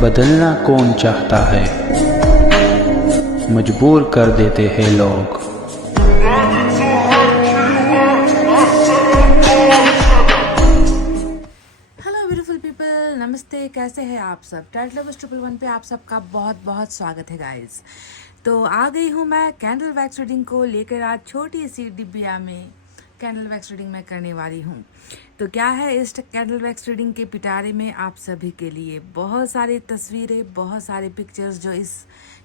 बदलना कौन चाहता है, मजबूर कर देते हैं लोग। हेलो ब्यूटीफुल पीपल, नमस्ते। कैसे हैं आप सब? टाइट लवर्स 111 पे आप सबका बहुत बहुत स्वागत है गाइस। तो आ गई हूँ मैं कैंडल वैक्स रीडिंग को लेकर। आज छोटी सी डिबिया में कैंडल वैक्स रीडिंग मैं करने वाली हूँ। तो क्या है इस कैंडल वैक्स रीडिंग के पिटारे में आप सभी के लिए बहुत सारी तस्वीरें, बहुत सारे पिक्चर्स जो इस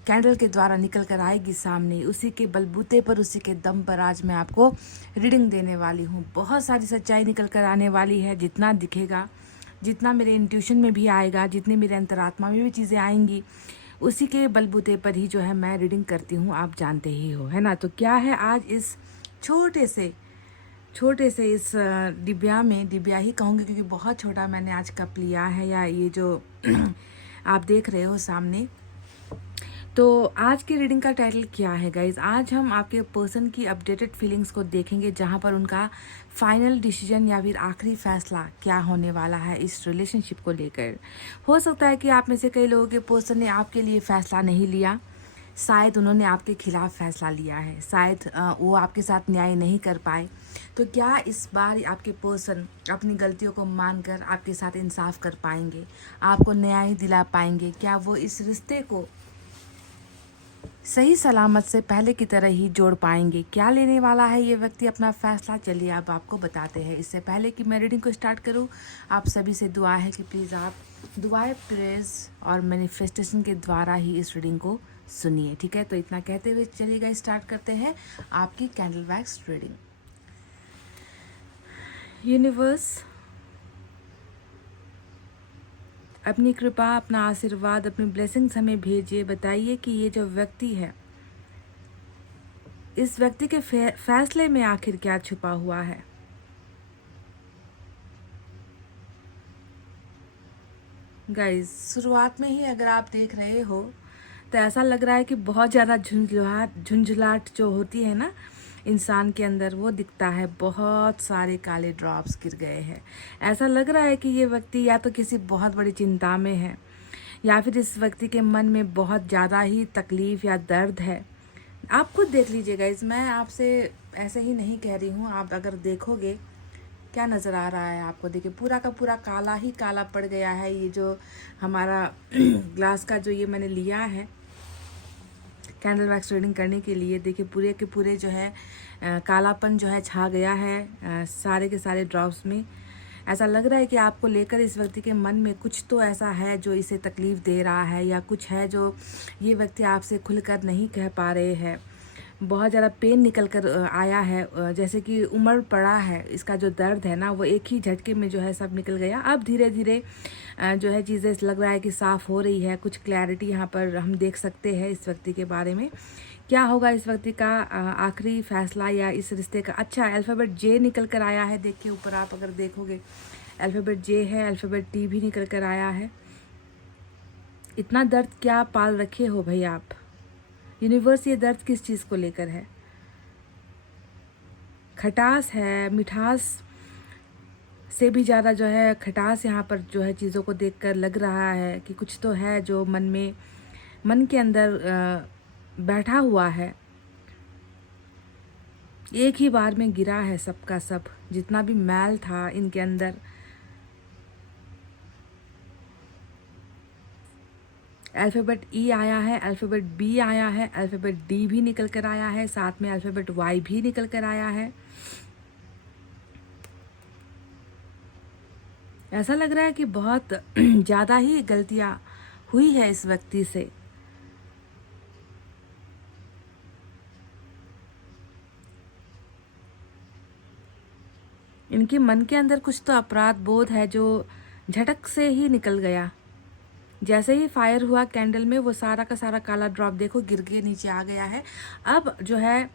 कैंडल के द्वारा निकल कर आएगी सामने, उसी के बलबूते पर, उसी के दम पर आज मैं आपको रीडिंग देने वाली हूँ। बहुत सारी सच्चाई निकल कर आने वाली है। जितना दिखेगा, जितना मेरे इंट्यूशन में भी आएगा, जितने मेरे अंतरात्मा में भी चीज़ें आएंगी, उसी के बलबूते पर ही जो है मैं रीडिंग करती हूँ। आप जानते ही हो, है ना। तो क्या है आज इस छोटे से इस डिब्या में, डिब्या ही कहूँगी क्योंकि बहुत छोटा मैंने आज कप लिया है, या ये जो आप देख रहे हो सामने। तो आज की रीडिंग का टाइटल क्या है गाइज? आज हम आपके पर्सन की अपडेटेड फीलिंग्स को देखेंगे, जहाँ पर उनका फाइनल डिसीजन या फिर आखिरी फैसला क्या होने वाला है इस रिलेशनशिप को लेकर। हो सकता है कि आप में से कई लोगों के पर्सन ने आपके लिए फैसला नहीं लिया, शायद उन्होंने आपके खिलाफ फैसला लिया है, शायद वो आपके साथ न्याय नहीं कर पाए। तो क्या इस बार आपके पर्सन अपनी गलतियों को मानकर आपके साथ इंसाफ कर पाएंगे, आपको न्याय दिला पाएंगे? क्या वो इस रिश्ते को सही सलामत से पहले की तरह ही जोड़ पाएंगे? क्या लेने वाला है ये व्यक्ति अपना फैसला? चलिए अब आपको बताते हैं। इससे पहले कि मैं रीडिंग को स्टार्ट करूं, आप सभी से दुआ है कि प्लीज़ आप दुआएं, प्रेयर्स और मैनिफेस्टेशन के द्वारा ही इस रीडिंग को सुनिए, ठीक है। तो इतना कहते हुए चलिएगा, स्टार्ट करते हैं आपकी कैंडल वैक्स रीडिंग। यूनिवर्स अपनी कृपा, अपना आशीर्वाद, अपनी ब्लेसिंग्स हमें भेजिए। बताइए कि ये जो व्यक्ति है, इस व्यक्ति के फैसले में आखिर क्या छुपा हुआ है। गाइस, शुरुआत में ही अगर आप देख रहे हो तो ऐसा लग रहा है कि बहुत ज़्यादा झुंझलाहट जो होती है ना इंसान के अंदर, वो दिखता है। बहुत सारे काले ड्रॉप्स गिर गए हैं। ऐसा लग रहा है कि ये व्यक्ति या तो किसी बहुत बड़ी चिंता में है, या फिर इस व्यक्ति के मन में बहुत ज़्यादा ही तकलीफ़ या दर्द है। आप खुद देख लीजिएगा, इस मैं आपसे ऐसे ही नहीं कह रही हूँ। आप अगर देखोगे क्या नज़र आ रहा है आपको, देखिए पूरा का पूरा काला ही काला पड़ गया है। ये जो हमारा ग्लास का जो ये मैंने लिया है कैंडल वैक्स रीडिंग करने के लिए, देखिए पूरे के पूरे जो है कालापन जो है छा गया है सारे के सारे ड्रॉप्स में। ऐसा लग रहा है कि आपको लेकर इस व्यक्ति के मन में कुछ तो ऐसा है जो इसे तकलीफ़ दे रहा है, या कुछ है जो ये व्यक्ति आपसे खुलकर नहीं कह पा रहे हैं। बहुत ज़्यादा पेन निकल कर आया है, जैसे कि उमड़ पड़ा है। इसका जो दर्द है ना, वो एक ही झटके में जो है सब निकल गया। अब धीरे धीरे जो है चीज़ें लग रहा है कि साफ़ हो रही है। कुछ क्लैरिटी यहाँ पर हम देख सकते हैं इस व्यक्ति के बारे में। क्या होगा इस व्यक्ति का आखिरी फैसला या इस रिश्ते का? अच्छा, अल्फ़ाबेट जे निकल कर आया है। देखिए ऊपर आप अगर देखोगे अल्फ़ाबेट जे है, अल्फ़ाबेट टी भी निकल कर आया है। इतना दर्द क्या पाल रखे हो भाई आप? यूनिवर्स, ये दर्द किस चीज़ को लेकर है? खटास है, मिठास से भी ज़्यादा जो है खटास यहाँ पर जो है चीज़ों को देखकर लग रहा है कि कुछ तो है जो मन के अंदर बैठा हुआ है। एक ही बार में गिरा है सबका सब, जितना भी मैल था इनके अंदर। अल्फ़ाबेट ई आया है, अल्फ़ाबेट बी आया है, अल्फ़ाबेट डी भी निकल कर आया है, साथ में अल्फ़ाबेट वाई भी निकल कर आया है। ऐसा लग रहा है कि बहुत ज़्यादा ही गलतियाँ हुई है इस व्यक्ति से। इनके मन के अंदर कुछ तो अपराध बोध है जो झटक से ही निकल गया। जैसे ही फायर हुआ कैंडल में, वो सारा का सारा काला ड्रॉप देखो गिर के नीचे आ गया है। अब जो है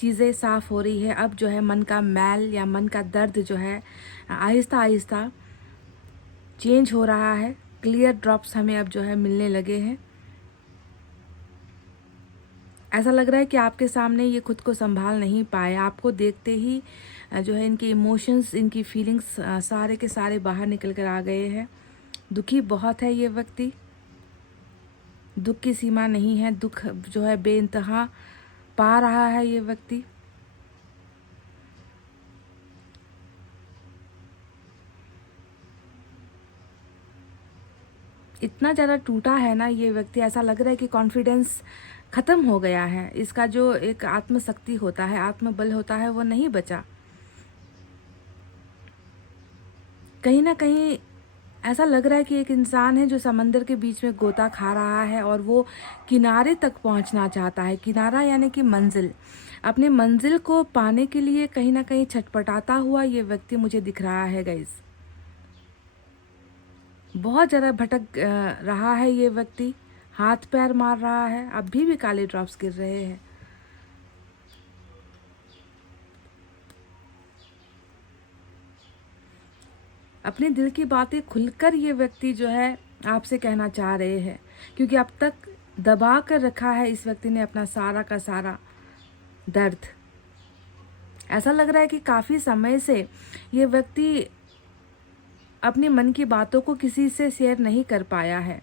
चीज़ें साफ़ हो रही है। अब जो है मन का मैल या मन का दर्द जो है आहिस्ता आहिस्ता चेंज हो रहा है। क्लियर ड्रॉप्स हमें अब जो है मिलने लगे हैं। ऐसा लग रहा है कि आपके सामने ये खुद को संभाल नहीं पाए। आपको देखते ही जो है इनके इमोशंस, इनकी फीलिंग्स सारे के सारे बाहर निकल कर आ गए हैं। दुखी बहुत है ये व्यक्ति। दुख की सीमा नहीं है, दुख जो है बेइंतहा पा रहा है ये व्यक्ति। इतना ज़्यादा टूटा है ना ये व्यक्ति, ऐसा लग रहा है कि कॉन्फिडेंस ख़त्म हो गया है। इसका जो एक आत्मशक्ति होता है, आत्मबल होता है, वो नहीं बचा। कहीं ना कहीं ऐसा लग रहा है कि एक इंसान है जो समंदर के बीच में गोता खा रहा है और वो किनारे तक पहुंचना चाहता है। किनारा यानी कि मंजिल। अपनी मंजिल को पाने के लिए कहीं ना कहीं छटपटाता हुआ ये व्यक्ति मुझे दिख रहा है गाइस। बहुत ज़्यादा भटक रहा है ये व्यक्ति, हाथ पैर मार रहा है, अभी भी काले ड्रॉप्स गिर रहे हैं। अपने दिल की बातें खुलकर ये व्यक्ति जो है आपसे कहना चाह रहे हैं, क्योंकि अब तक दबा कर रखा है इस व्यक्ति ने अपना सारा का सारा दर्द। ऐसा लग रहा है कि काफ़ी समय से ये व्यक्ति अपने मन की बातों को किसी से शेयर नहीं कर पाया है।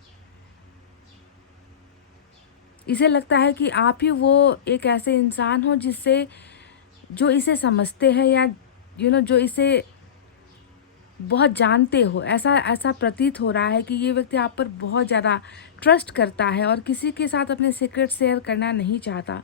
इसे लगता है कि आप ही वो एक ऐसे इंसान हो जिससे जो इसे समझते हैं या जो इसे बहुत जानते हो। ऐसा प्रतीत हो रहा है कि ये व्यक्ति आप पर बहुत ज़्यादा ट्रस्ट करता है और किसी के साथ अपने सीक्रेट शेयर करना नहीं चाहता।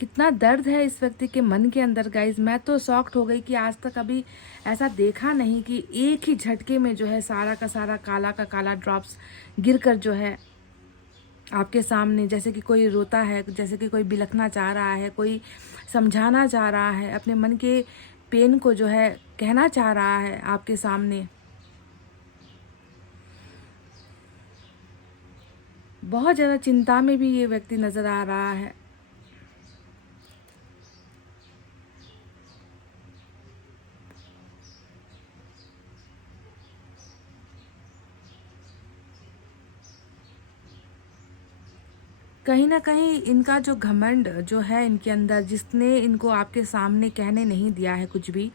कितना दर्द है इस व्यक्ति के मन के अंदर गाइज। मैं तो शॉक्ड हो गई कि आज तक अभी ऐसा देखा नहीं कि एक ही झटके में जो है सारा का सारा काला का काला ड्रॉप्स गिरकर जो है आपके सामने, जैसे कि कोई रोता है, जैसे कि कोई बिलखना चाह रहा है, कोई समझाना चाह रहा है, अपने मन के पेन को जो है कहना चाह रहा है आपके सामने। बहुत ज़्यादा चिंता में भी ये व्यक्ति नज़र आ रहा है। कहीं ना कहीं इनका जो घमंड जो है इनके अंदर, जिसने इनको आपके सामने कहने नहीं दिया है कुछ भी,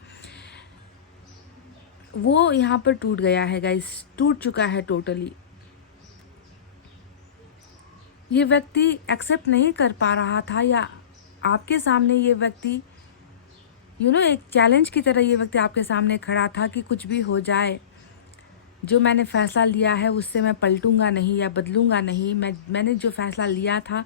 वो यहाँ पर टूट गया है गाइस, टूट चुका है टोटली। ये व्यक्ति एक्सेप्ट नहीं कर पा रहा था, या आपके सामने ये व्यक्ति एक चैलेंज की तरह ये व्यक्ति आपके सामने खड़ा था कि कुछ भी हो जाए, जो मैंने फ़ैसला लिया है उससे मैं पलटूंगा नहीं या बदलूंगा नहीं। मैंने जो फ़ैसला लिया था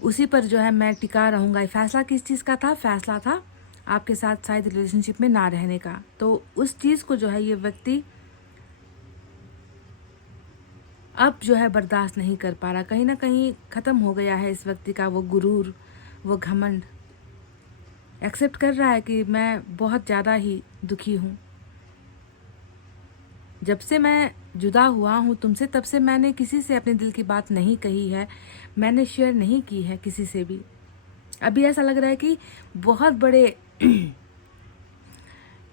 उसी पर जो है मैं टिका रहूँगा। फ़ैसला किस चीज़ का था? फ़ैसला था आपके साथ शायद रिलेशनशिप में ना रहने का। तो उस चीज़ को जो है ये व्यक्ति अब जो है बर्दाश्त नहीं कर पा रहा। कहीं ना कहीं ख़त्म हो गया है इस व्यक्ति का वो गुरूर, वो घमंड। एक्सेप्ट कर रहा है कि मैं बहुत ज़्यादा ही दुखी हूँ। जब से मैं जुदा हुआ हूँ तुमसे, तब से मैंने किसी से अपने दिल की बात नहीं कही है, मैंने शेयर नहीं की है किसी से भी। अभी ऐसा लग रहा है कि बहुत बड़े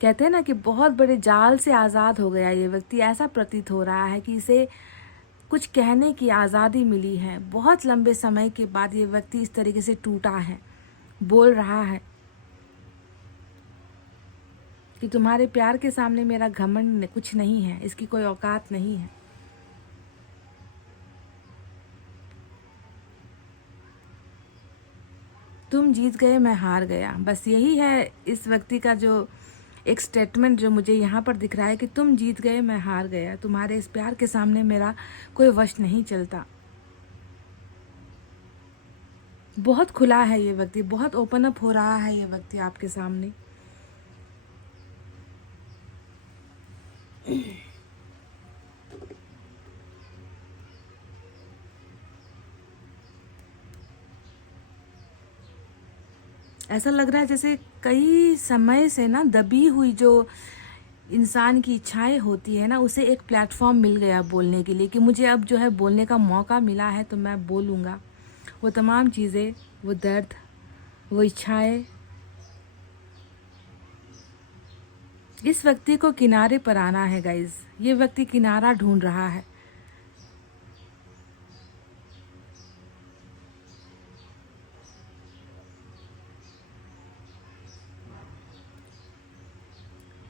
कहते हैं ना कि बहुत बड़े जाल से आज़ाद हो गया ये व्यक्ति। ऐसा प्रतीत हो रहा है कि इसे कुछ कहने की आज़ादी मिली है। बहुत लंबे समय के बाद ये व्यक्ति इस तरीके से टूटा है, बोल रहा है कि तुम्हारे प्यार के सामने मेरा घमंड कुछ नहीं है, इसकी कोई औकात नहीं है। तुम जीत गए, मैं हार गया। बस यही है इस व्यक्ति का जो एक स्टेटमेंट जो मुझे यहाँ पर दिख रहा है कि तुम जीत गए, मैं हार गया। तुम्हारे इस प्यार के सामने मेरा कोई वश नहीं चलता। बहुत खुला है ये व्यक्ति, बहुत ओपन अप हो रहा है ये व्यक्ति आपके सामने। ऐसा लग रहा है जैसे कई समय से ना दबी हुई जो इंसान की इच्छाएं होती है ना, उसे एक प्लेटफॉर्म मिल गया बोलने के लिए कि मुझे अब जो है बोलने का मौका मिला है तो मैं बोलूँगा। वो तमाम चीज़ें, वो दर्द, वो इच्छाएं इस व्यक्ति को किनारे पर आना है गाइज। ये व्यक्ति किनारा ढूंढ रहा है।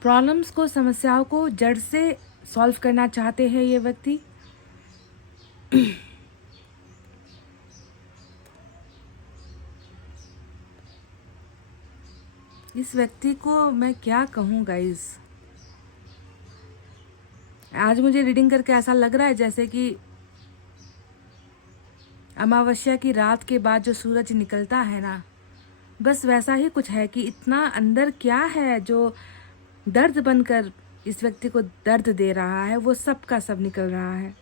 प्रॉब्लम्स को, समस्याओं को जड़ से सॉल्व करना चाहते हैं ये व्यक्ति। इस व्यक्ति को मैं क्या कहूँ गाइस, आज मुझे रीडिंग करके ऐसा लग रहा है जैसे कि अमावस्या की रात के बाद जो सूरज निकलता है ना, बस वैसा ही कुछ है कि इतना अंदर क्या है जो दर्द बनकर इस व्यक्ति को दर्द दे रहा है, वो सब का सब निकल रहा है।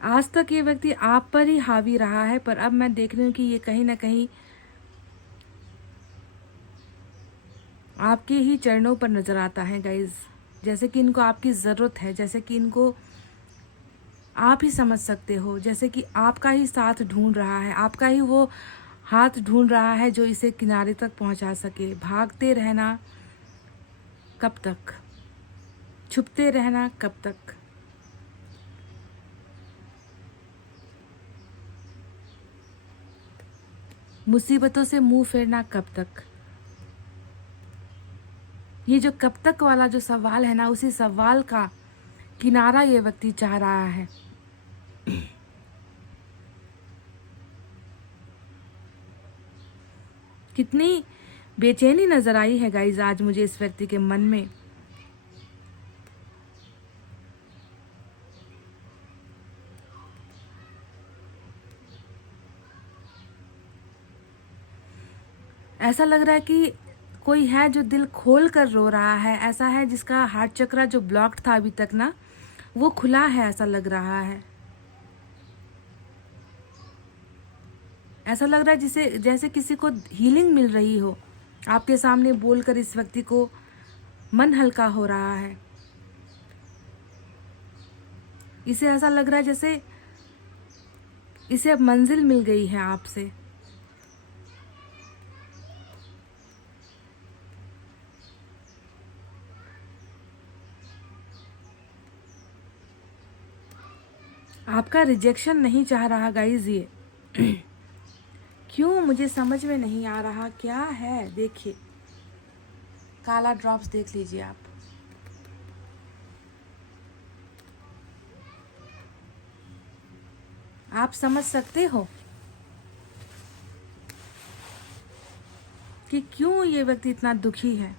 आज तक ये व्यक्ति आप पर ही हावी रहा है, पर अब मैं देख रही हूँ कि ये कहीं ना कहीं आपके ही चरणों पर नजर आता है गाइज। जैसे कि इनको आपकी ज़रूरत है, जैसे कि इनको आप ही समझ सकते हो, जैसे कि आपका ही साथ ढूंढ रहा है, आपका ही वो हाथ ढूंढ रहा है जो इसे किनारे तक पहुंचा सके। भागते रहना कब तक, छुपते रहना कब तक, मुसीबतों से मुंह फेरना कब तक। ये जो कब तक वाला जो सवाल है ना, उसी सवाल का किनारा ये व्यक्ति चाह रहा है। कितनी बेचैनी नजर आई है गाइज आज मुझे इस व्यक्ति के मन में। ऐसा लग रहा है कि कोई है जो दिल खोल कर रो रहा है, ऐसा है जिसका हार्ट चक्रा जो ब्लॉक्ड था अभी तक ना, वो खुला है, ऐसा लग रहा है। ऐसा लग रहा है जैसे किसी को हीलिंग मिल रही हो। आपके सामने बोलकर इस व्यक्ति को मन हल्का हो रहा है। इसे ऐसा लग रहा है जैसे इसे अब मंजिल मिल गई है आपसे। आपका रिजेक्शन नहीं चाह रहा गाइज ये। क्यों, मुझे समझ में नहीं आ रहा क्या है। देखिए काला ड्रॉप्स देख लीजिए आप। आप समझ सकते हो कि क्यों ये व्यक्ति इतना दुखी है।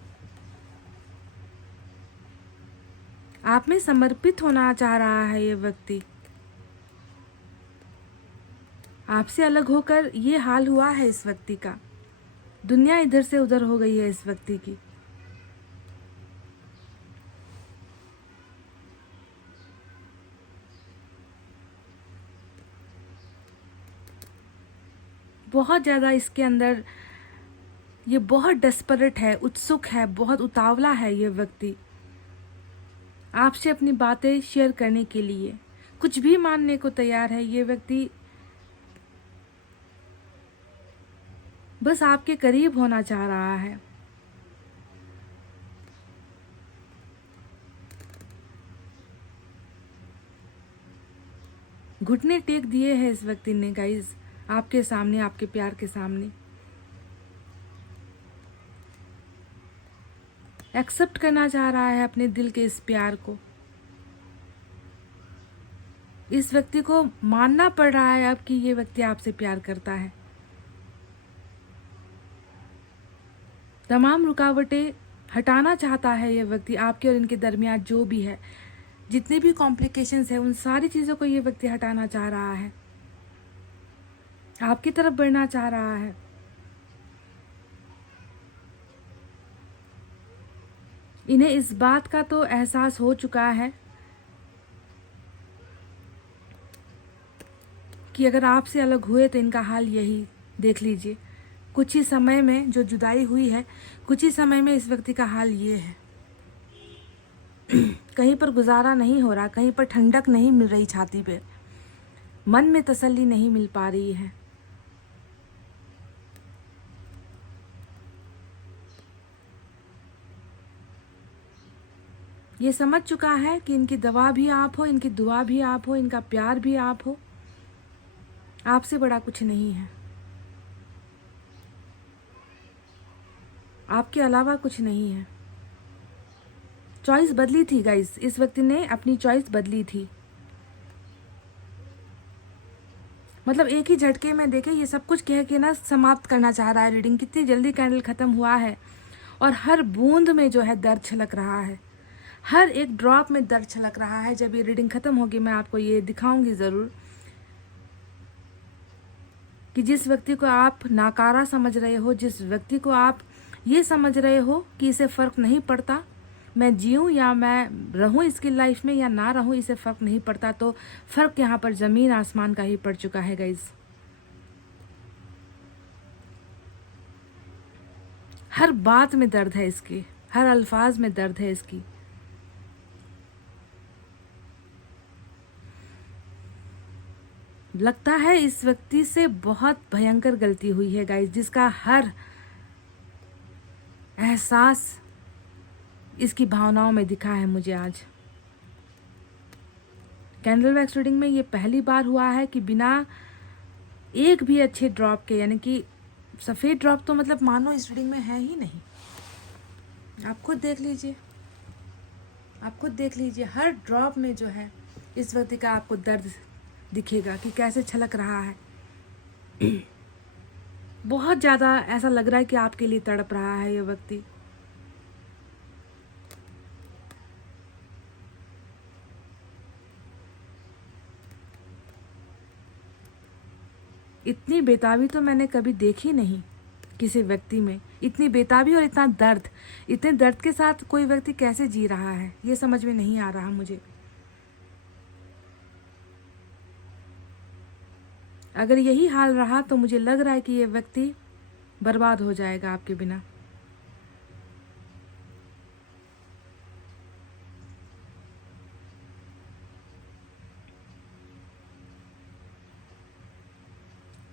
आप में समर्पित होना चाह रहा है ये व्यक्ति। आपसे अलग होकर ये हाल हुआ है इस व्यक्ति का। दुनिया इधर से उधर हो गई है इस व्यक्ति की। बहुत ज़्यादा इसके अंदर ये बहुत डेस्परेट है, उत्सुक है, बहुत उतावला है ये व्यक्ति आपसे अपनी बातें शेयर करने के लिए। कुछ भी मानने को तैयार है ये व्यक्ति। बस आपके करीब होना चाह रहा है। घुटने टेक दिए हैं इस व्यक्ति ने गाइज आपके सामने, आपके प्यार के सामने। एक्सेप्ट करना चाह रहा है अपने दिल के इस प्यार को। इस व्यक्ति को मानना पड़ रहा है अब कि ये व्यक्ति आपसे प्यार करता है। तमाम रुकावटें हटाना चाहता है ये व्यक्ति आपके और इनके दरमियान जो भी है, जितने भी कॉम्प्लिकेशंस है, उन सारी चीज़ों को ये व्यक्ति हटाना चाह रहा है, आपकी तरफ बढ़ना चाह रहा है। इन्हें इस बात का तो एहसास हो चुका है कि अगर आपसे अलग हुए तो इनका हाल यही देख लीजिए। कुछ ही समय में जो जुदाई हुई है, कुछ ही समय में इस व्यक्ति का हाल ये है। कहीं पर गुजारा नहीं हो रहा, कहीं पर ठंडक नहीं मिल रही छाती पे, मन में तसल्ली नहीं मिल पा रही है। ये समझ चुका है कि इनकी दवा भी आप हो, इनकी दुआ भी आप हो, इनका प्यार भी आप हो। आपसे बड़ा कुछ नहीं है, आपके अलावा कुछ नहीं है। चॉइस बदली थी गाइस, इस व्यक्ति ने अपनी चॉइस बदली थी। मतलब एक ही झटके में देखे ये सब कुछ कह के ना समाप्त करना चाह रहा है रीडिंग। कितनी जल्दी कैंडल ख़त्म हुआ है और हर बूंद में जो है दर्द छलक रहा है, हर एक ड्रॉप में दर्द छलक रहा है। जब ये रीडिंग ख़त्म होगी मैं आपको ये दिखाऊंगी ज़रूर कि जिस व्यक्ति को आप नाकारा समझ रहे हो, जिस व्यक्ति को आप ये समझ रहे हो कि इसे फ़र्क नहीं पड़ता, मैं जीऊँ या मैं रहूँ इसकी लाइफ में या ना रहूँ इसे फ़र्क नहीं पड़ता, तो फ़र्क यहाँ पर ज़मीन आसमान का ही पड़ चुका है गाइज़। हर बात में दर्द है इसकी, हर अल्फाज में दर्द है इसकी। लगता है इस व्यक्ति से बहुत भयंकर गलती हुई है गाइस, जिसका हर एहसास इसकी भावनाओं में दिखा है मुझे आज। कैंडल वैक्स रीडिंग में ये पहली बार हुआ है कि बिना एक भी अच्छे ड्रॉप के, यानी कि सफ़ेद ड्रॉप तो मतलब मानो इस रीडिंग में है ही नहीं। आप खुद देख लीजिए, आप खुद देख लीजिए, हर ड्रॉप में जो है इस व्यक्ति का आपको दर्द दिखेगा कि कैसे छलक रहा है। बहुत ज़्यादा ऐसा लग रहा है कि आपके लिए तड़प रहा है ये व्यक्ति। इतनी बेताबी तो मैंने कभी देखी नहीं किसी व्यक्ति में, इतनी बेताबी और इतना दर्द। इतने दर्द के साथ कोई व्यक्ति कैसे जी रहा है ये समझ में नहीं आ रहा मुझे। अगर यही हाल रहा तो मुझे लग रहा है कि ये व्यक्ति बर्बाद हो जाएगा आपके बिना।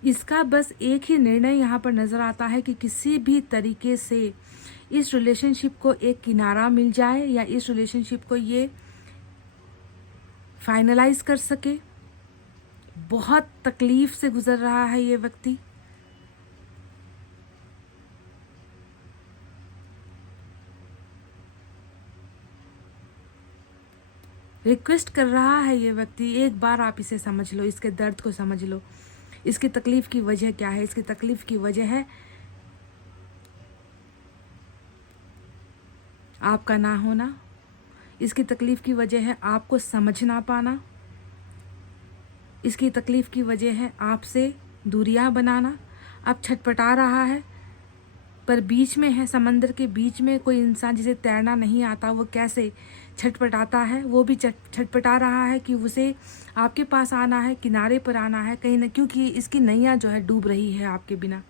इसका बस एक ही निर्णय यहाँ पर नज़र आता है कि किसी भी तरीके से इस रिलेशनशिप को एक किनारा मिल जाए या इस रिलेशनशिप को ये फाइनलाइज कर सके। बहुत तकलीफ से गुजर रहा है ये व्यक्ति। रिक्वेस्ट कर रहा है ये व्यक्ति, एक बार आप इसे समझ लो, इसके दर्द को समझ लो। इसकी तकलीफ की वजह क्या है? इसकी तकलीफ की वजह है आपका ना होना। इसकी तकलीफ की वजह है आपको समझ ना पाना। इसकी तकलीफ की वजह है आपसे दूरियां बनाना। अब छटपटा रहा है, पर बीच में है, समंदर के बीच में कोई इंसान जिसे तैरना नहीं आता वो कैसे छटपटाता है, वो भी छटपटा रहा है कि उसे आपके पास आना है, किनारे पर आना है कहीं न, क्योंकि इसकी नैया जो है डूब रही है आपके बिना।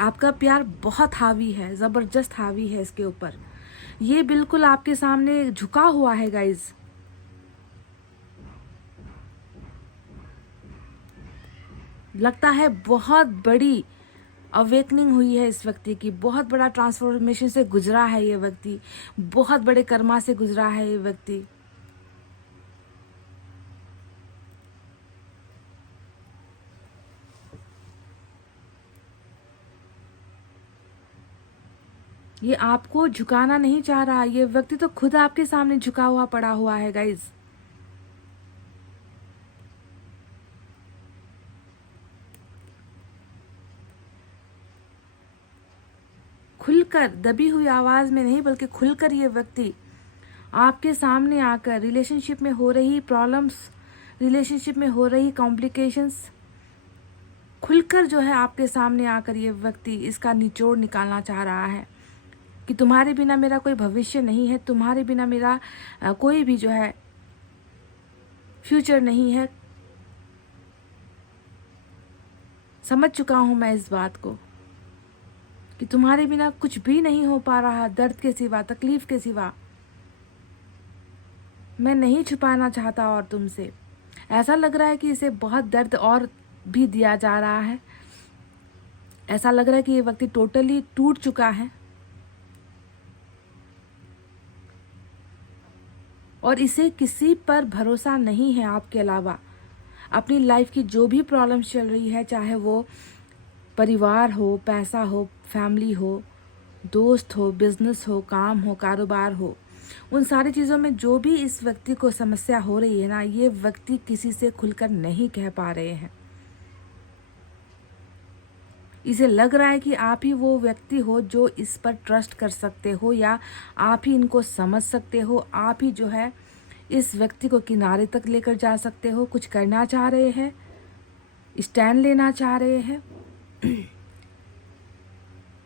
आपका प्यार बहुत हावी है, ज़बरदस्त हावी है इसके ऊपर। ये बिल्कुल आपके सामने झुका हुआ है गाइज। लगता है बहुत बड़ी अवेकनिंग हुई है इस व्यक्ति की, बहुत बड़ा ट्रांसफॉर्मेशन से गुजरा है ये व्यक्ति, बहुत बड़े कर्मा से गुजरा है ये व्यक्ति। ये आपको झुकाना नहीं चाह रहा, ये व्यक्ति तो खुद आपके सामने झुका हुआ पड़ा हुआ है गाइज। खुलकर, दबी हुई आवाज में नहीं बल्कि खुलकर ये व्यक्ति आपके सामने आकर रिलेशनशिप में हो रही प्रॉब्लम्स, रिलेशनशिप में हो रही कॉम्प्लिकेशंस, खुलकर जो है आपके सामने आकर ये व्यक्ति इसका निचोड़ निकालना चाह रहा है कि तुम्हारे बिना मेरा कोई भविष्य नहीं है, तुम्हारे बिना मेरा कोई भी जो है फ्यूचर नहीं है। समझ चुका हूँ मैं इस बात को कि तुम्हारे बिना कुछ भी नहीं हो पा रहा, दर्द के सिवा, तकलीफ के सिवा। मैं नहीं छुपाना चाहता और तुमसे। ऐसा लग रहा है कि इसे बहुत दर्द और भी दिया जा रहा है। ऐसा लग रहा है कि ये व्यक्ति टोटली टूट चुका है और इसे किसी पर भरोसा नहीं है आपके अलावा। अपनी लाइफ की जो भी प्रॉब्लम्स चल रही है, चाहे वो परिवार हो, पैसा हो, फैमिली हो, दोस्त हो, बिजनेस हो, काम हो, कारोबार हो, उन सारी चीज़ों में जो भी इस व्यक्ति को समस्या हो रही है ना, ये व्यक्ति किसी से खुलकर नहीं कह पा रहे हैं। इसे लग रहा है कि आप ही वो व्यक्ति हो जो इस पर ट्रस्ट कर सकते हो, या आप ही इनको समझ सकते हो, आप ही जो है इस व्यक्ति को किनारे तक लेकर जा सकते हो। कुछ करना चाह रहे हैं, स्टैंड लेना चाह रहे हैं,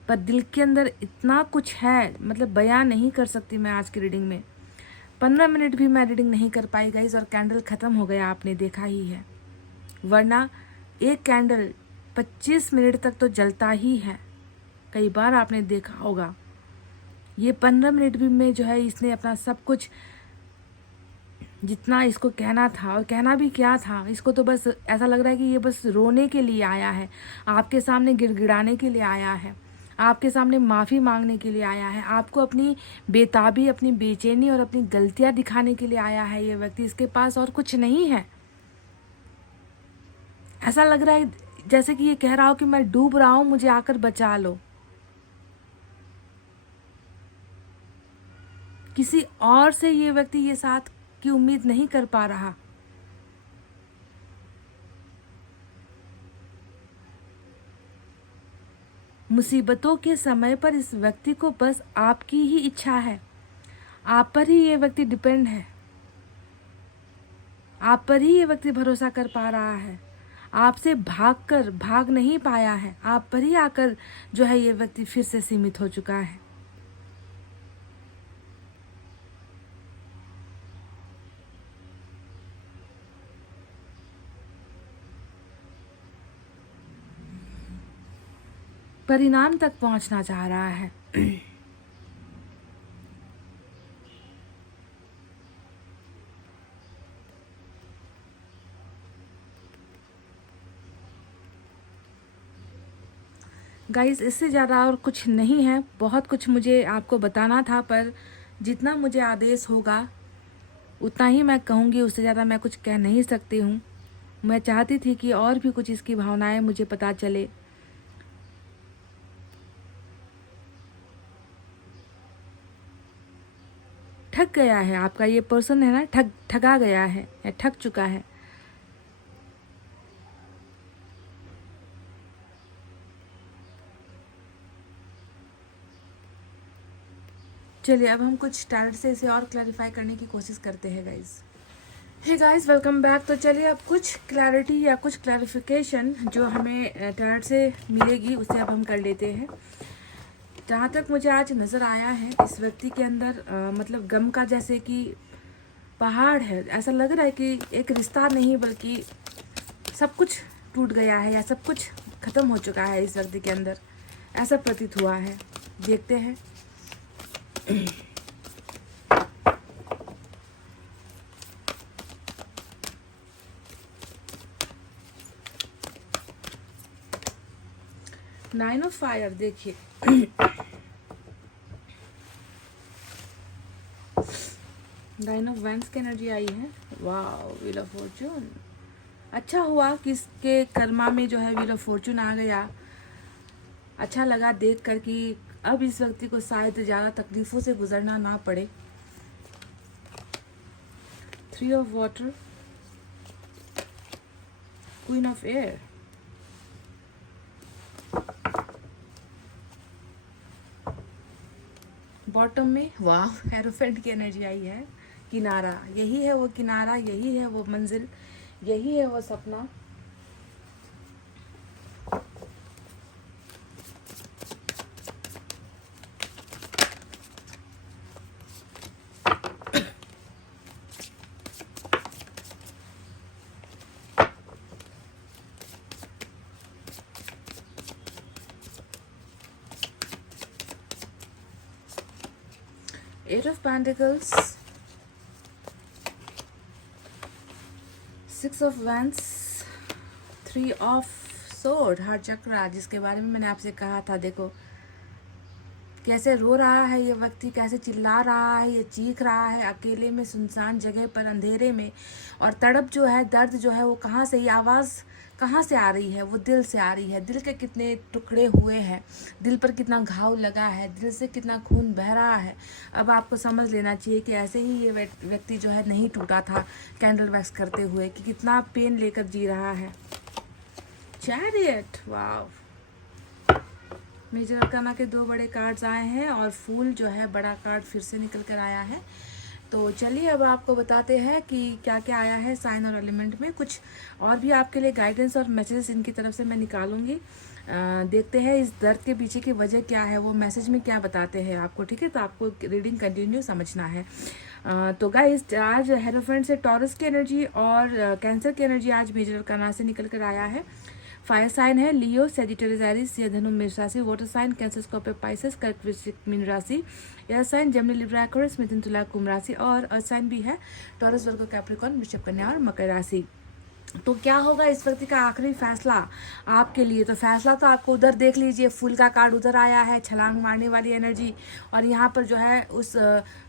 पर दिल के अंदर इतना कुछ है, मतलब बयान नहीं कर सकती मैं आज की रीडिंग में। 15 मिनट भी मैं रीडिंग नहीं कर पाई गाइज, और कैंडल ख़त्म हो गया, आपने देखा ही है। वरना एक कैंडल 25 मिनट तक तो जलता ही है, कई बार आपने देखा होगा। ये 15 मिनट भी में जो है इसने अपना सब कुछ जितना इसको कहना था, और कहना भी क्या था, इसको तो बस ऐसा लग रहा है कि ये बस रोने के लिए आया है, आपके सामने गिड़गिड़ाने के लिए आया है, आपके सामने माफ़ी मांगने के लिए आया है, आपको अपनी बेताबी, अपनी बेचैनी और अपनी गलतियां दिखाने के लिए आया है। ये व्यक्ति, इसके पास और कुछ नहीं है। ऐसा लग रहा है जैसे कि ये कह रहा हो कि मैं डूब रहा हूं, मुझे आकर बचा लो। किसी और से ये व्यक्ति ये साथ की उम्मीद नहीं कर पा रहा। मुसीबतों के समय पर इस व्यक्ति को बस आपकी ही इच्छा है, आप पर ही ये व्यक्ति डिपेंड है, आप पर ही ये व्यक्ति भरोसा कर पा रहा है। आपसे भाग नहीं पाया है, आप पर ही आकर जो है ये व्यक्ति फिर से सीमित हो चुका है। परिणाम तक पहुंचना चाह रहा है। गाइस, इससे ज़्यादा और कुछ नहीं है। बहुत कुछ मुझे आपको बताना था, पर जितना मुझे आदेश होगा उतना ही मैं कहूँगी, उससे ज़्यादा मैं कुछ कह नहीं सकती हूँ। मैं चाहती थी कि और भी कुछ इसकी भावनाएं मुझे पता चले। ठग गया है आपका ये पर्सन, है ना, ठगा गया है या ठग चुका है। चलिए अब हम कुछ टैलेंट से इसे और क्लैरिफाई करने की कोशिश करते हैं guys. Hey guys, welcome back. तो चलिए अब कुछ क्लैरिटी या कुछ क्लैरिफिकेशन जो हमें टैलेंट से मिलेगी उसे अब हम कर लेते हैं। जहाँ तक मुझे आज नज़र आया है, इस व्यक्ति के अंदर मतलब गम का जैसे कि पहाड़ है। ऐसा लग रहा है कि एक रिश्ता नहीं बल्कि सब कुछ टूट गया है या सब कुछ ख़त्म हो चुका है इस व्यक्ति के अंदर, ऐसा प्रतीत हुआ है। देखते हैं। नाइन ऑफ फायर, देखिए नाइन ऑफ वैंड्स की एनर्जी आई है। वाह, व्हील ऑफ फॉर्चून। अच्छा हुआ कि इसके कर्मा में जो है व्हील ऑफ फॉर्चून आ गया। अच्छा लगा देख कर कि अब इस व्यक्ति को शायद ज़्यादा तकलीफ़ों से गुजरना ना पड़े। Three of water, queen of air, bottom में वाह हेरोफेंट की एनर्जी आई है। किनारा, यही है वो किनारा, यही है वो मंजिल, यही है वो सपना। Eight of Pentacles, Six of Wands, Three of Sword, heart chakra, जिसके बारे में मैंने आपसे कहा था। देखो कैसे रो रहा है ये व्यक्ति, कैसे चिल्ला रहा है, ये चीख रहा है अकेले में सुनसान जगह पर अंधेरे में। और तड़प जो है, दर्द जो है, वो कहाँ से, ये आवाज़ कहाँ से आ रही है? वो दिल से आ रही है। दिल के कितने टुकड़े हुए हैं, दिल पर कितना घाव लगा है, दिल से कितना खून बह रहा है। अब आपको समझ लेना चाहिए कि ऐसे ही ये व्यक्ति जो है नहीं टूटा था कैंडल वैक्स करते हुए, कि कितना पेन लेकर जी रहा है। चैरियट, वाव। मेजर अरकाना के 2 बड़े कार्ड्स आए हैं और फूल जो है बड़ा कार्ड फिर से निकल कर आया है। तो चलिए अब आपको बताते हैं कि क्या क्या आया है साइन और एलिमेंट में। कुछ और भी आपके लिए गाइडेंस और मैसेजेस इनकी तरफ से मैं निकालूंगी। देखते हैं इस दर्द के पीछे की वजह क्या है, वो मैसेज में क्या बताते हैं आपको, ठीक है। तो आपको रीडिंग कंटिन्यू समझना है। तो गाइस, आज हेरोफेंट से टॉरस की एनर्जी और कैंसर की एनर्जी आज मेजर अरकाना से निकल कर आया है। फायर साइन है लियो, सेजिटेरियस, एरीज, धनु, मेष राशि। Water sign Cancer, Scorpio, Pisces, कर्क, वृश्चिक, मीन राशि। Air sign Gemini, Libra, Aquarius, मिथुन, तुला, कुंभ राशि। और अर्थ साइन भी है टॉरस, वर्गो, कैप्रिकॉर्न, वृषभ, कन्या और मकर राशि। तो क्या होगा इस व्यक्ति का आखिरी फैसला आपके लिए? तो फैसला तो आपको उधर देख लीजिए, फूल का कार्ड उधर आया है, छलांग मारने वाली एनर्जी। और यहाँ पर जो है उस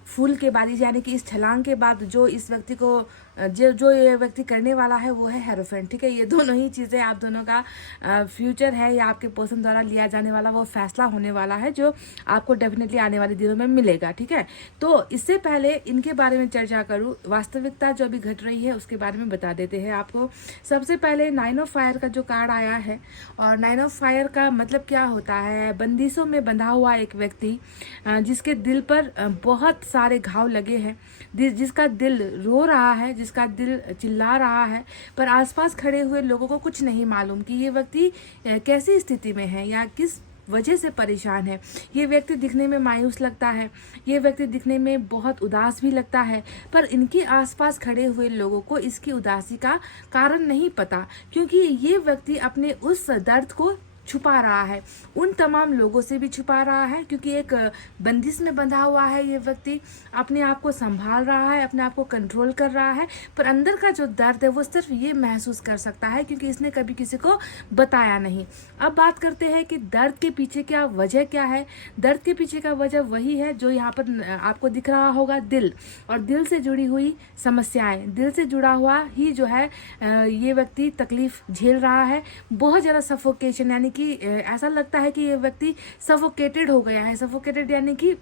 फूल के बाद, यानी कि इस छलांग के बाद जो इस व्यक्ति को जो ये व्यक्ति करने वाला है वो है हेरोफेंट, ठीक है। ये दोनों ही चीज़ें आप दोनों का फ्यूचर है या आपके पर्सन द्वारा लिया जाने वाला वो फैसला होने वाला है, जो आपको डेफिनेटली आने वाले दिनों में मिलेगा, ठीक है। तो इससे पहले इनके बारे में चर्चा करूँ, वास्तविकता जो अभी घट रही है उसके बारे में बता देते हैं आपको। सबसे पहले 9 ऑफ फायर का जो कार्ड आया है, और 9 ऑफ फायर का मतलब क्या होता है? बंदिशों में बंधा हुआ एक व्यक्ति, जिसके दिल पर बहुत सारे घाव लगे हैं, जिसका दिल रो रहा है, जिसका दिल चिल्ला रहा है, पर आसपास खड़े हुए लोगों को कुछ नहीं मालूम कि ये व्यक्ति कैसी स्थिति में है या किस वजह से परेशान है। ये व्यक्ति दिखने में मायूस लगता है, ये व्यक्ति दिखने में बहुत उदास भी लगता है, पर इनके आसपास खड़े हुए लोगों को इसकी उदासी का कारण नहीं पता, क्योंकि ये व्यक्ति अपने उस दर्द को छुपा रहा है, उन तमाम लोगों से भी छुपा रहा है, क्योंकि एक बंदिश में बंधा हुआ है ये व्यक्ति, अपने आप को संभाल रहा है, अपने आप को कंट्रोल कर रहा है, पर अंदर का जो दर्द है वो सिर्फ ये महसूस कर सकता है क्योंकि इसने कभी किसी को बताया नहीं। अब बात करते हैं कि दर्द के पीछे क्या वजह क्या है। दर्द के पीछे का वजह वही है जो यहाँ पर आपको दिख रहा होगा, दिल, और दिल से जुड़ी हुई समस्याएं, दिल से जुड़ा हुआ ही जो है ये व्यक्ति तकलीफ झेल रहा है। बहुत ज़्यादा सफोकेशन, यानी कि ऐसा लगता है कि ये व्यक्ति सफोकेटेड हो गया है। सफोकेटेड यानी कि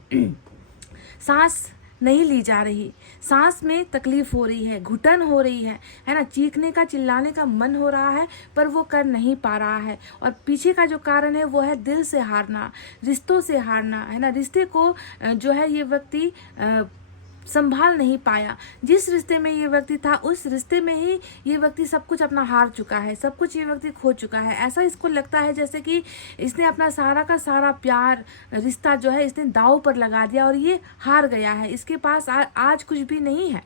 सांस नहीं ली जा रही, सांस में तकलीफ हो रही है, घुटन हो रही है ना। चीखने का, चिल्लाने का मन हो रहा है पर वो कर नहीं पा रहा है। और पीछे का जो कारण है वो है दिल से हारना, रिश्तों से हारना, है ना। रिश्ते को जो है ये व्यक्ति संभाल नहीं पाया। जिस रिश्ते में ये व्यक्ति था उस रिश्ते में ही ये व्यक्ति सब कुछ अपना हार चुका है, सब कुछ ये व्यक्ति खो चुका है। ऐसा इसको लगता है जैसे कि इसने अपना सारा का सारा प्यार, रिश्ता जो है इसने दांव पर लगा दिया और ये हार गया है। इसके पास आज कुछ भी नहीं है।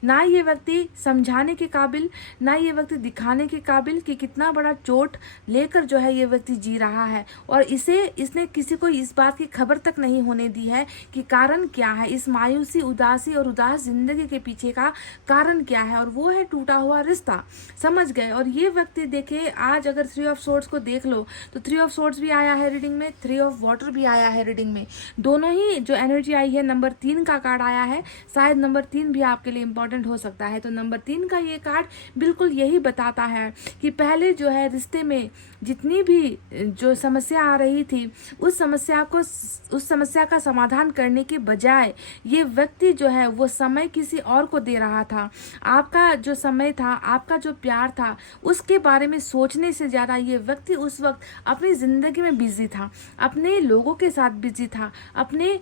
ना ये व्यक्ति समझाने के काबिल, ना ये व्यक्ति दिखाने के काबिल कि कितना बड़ा चोट लेकर जो है ये व्यक्ति जी रहा है। और इसने किसी को इस बात की खबर तक नहीं होने दी है कि कारण क्या है, इस मायूसी, उदासी और उदास जिंदगी के पीछे का कारण क्या है, और वो है टूटा हुआ रिश्ता। समझ गए। और ये व्यक्ति देखे, आज अगर 3 ऑफ सोर्ड्स को देख लो तो 3 ऑफ सोर्ड्स भी आया है रीडिंग में, 3 ऑफ वाटर भी आया है रीडिंग में। दोनों ही जो एनर्जी आई है, नंबर 3 का कार्ड आया है, शायद नंबर 3 भी आपके लिए इंपॉर्टेंट हो सकता है। तो नंबर 3 का ये कार्ड बिल्कुल यही बताता है कि पहले जो है रिश्ते में जितनी भी जो समस्या आ रही थी उस समस्या का समाधान करने के बजाय ये व्यक्ति जो है वो समय किसी और को दे रहा था। आपका जो समय था, आपका जो प्यार था, उसके बारे में सोचने से ज़्यादा ये व्यक्ति उस वक्त अपनी ज़िंदगी में बिजी था, अपने लोगों के साथ बिजी था, अपने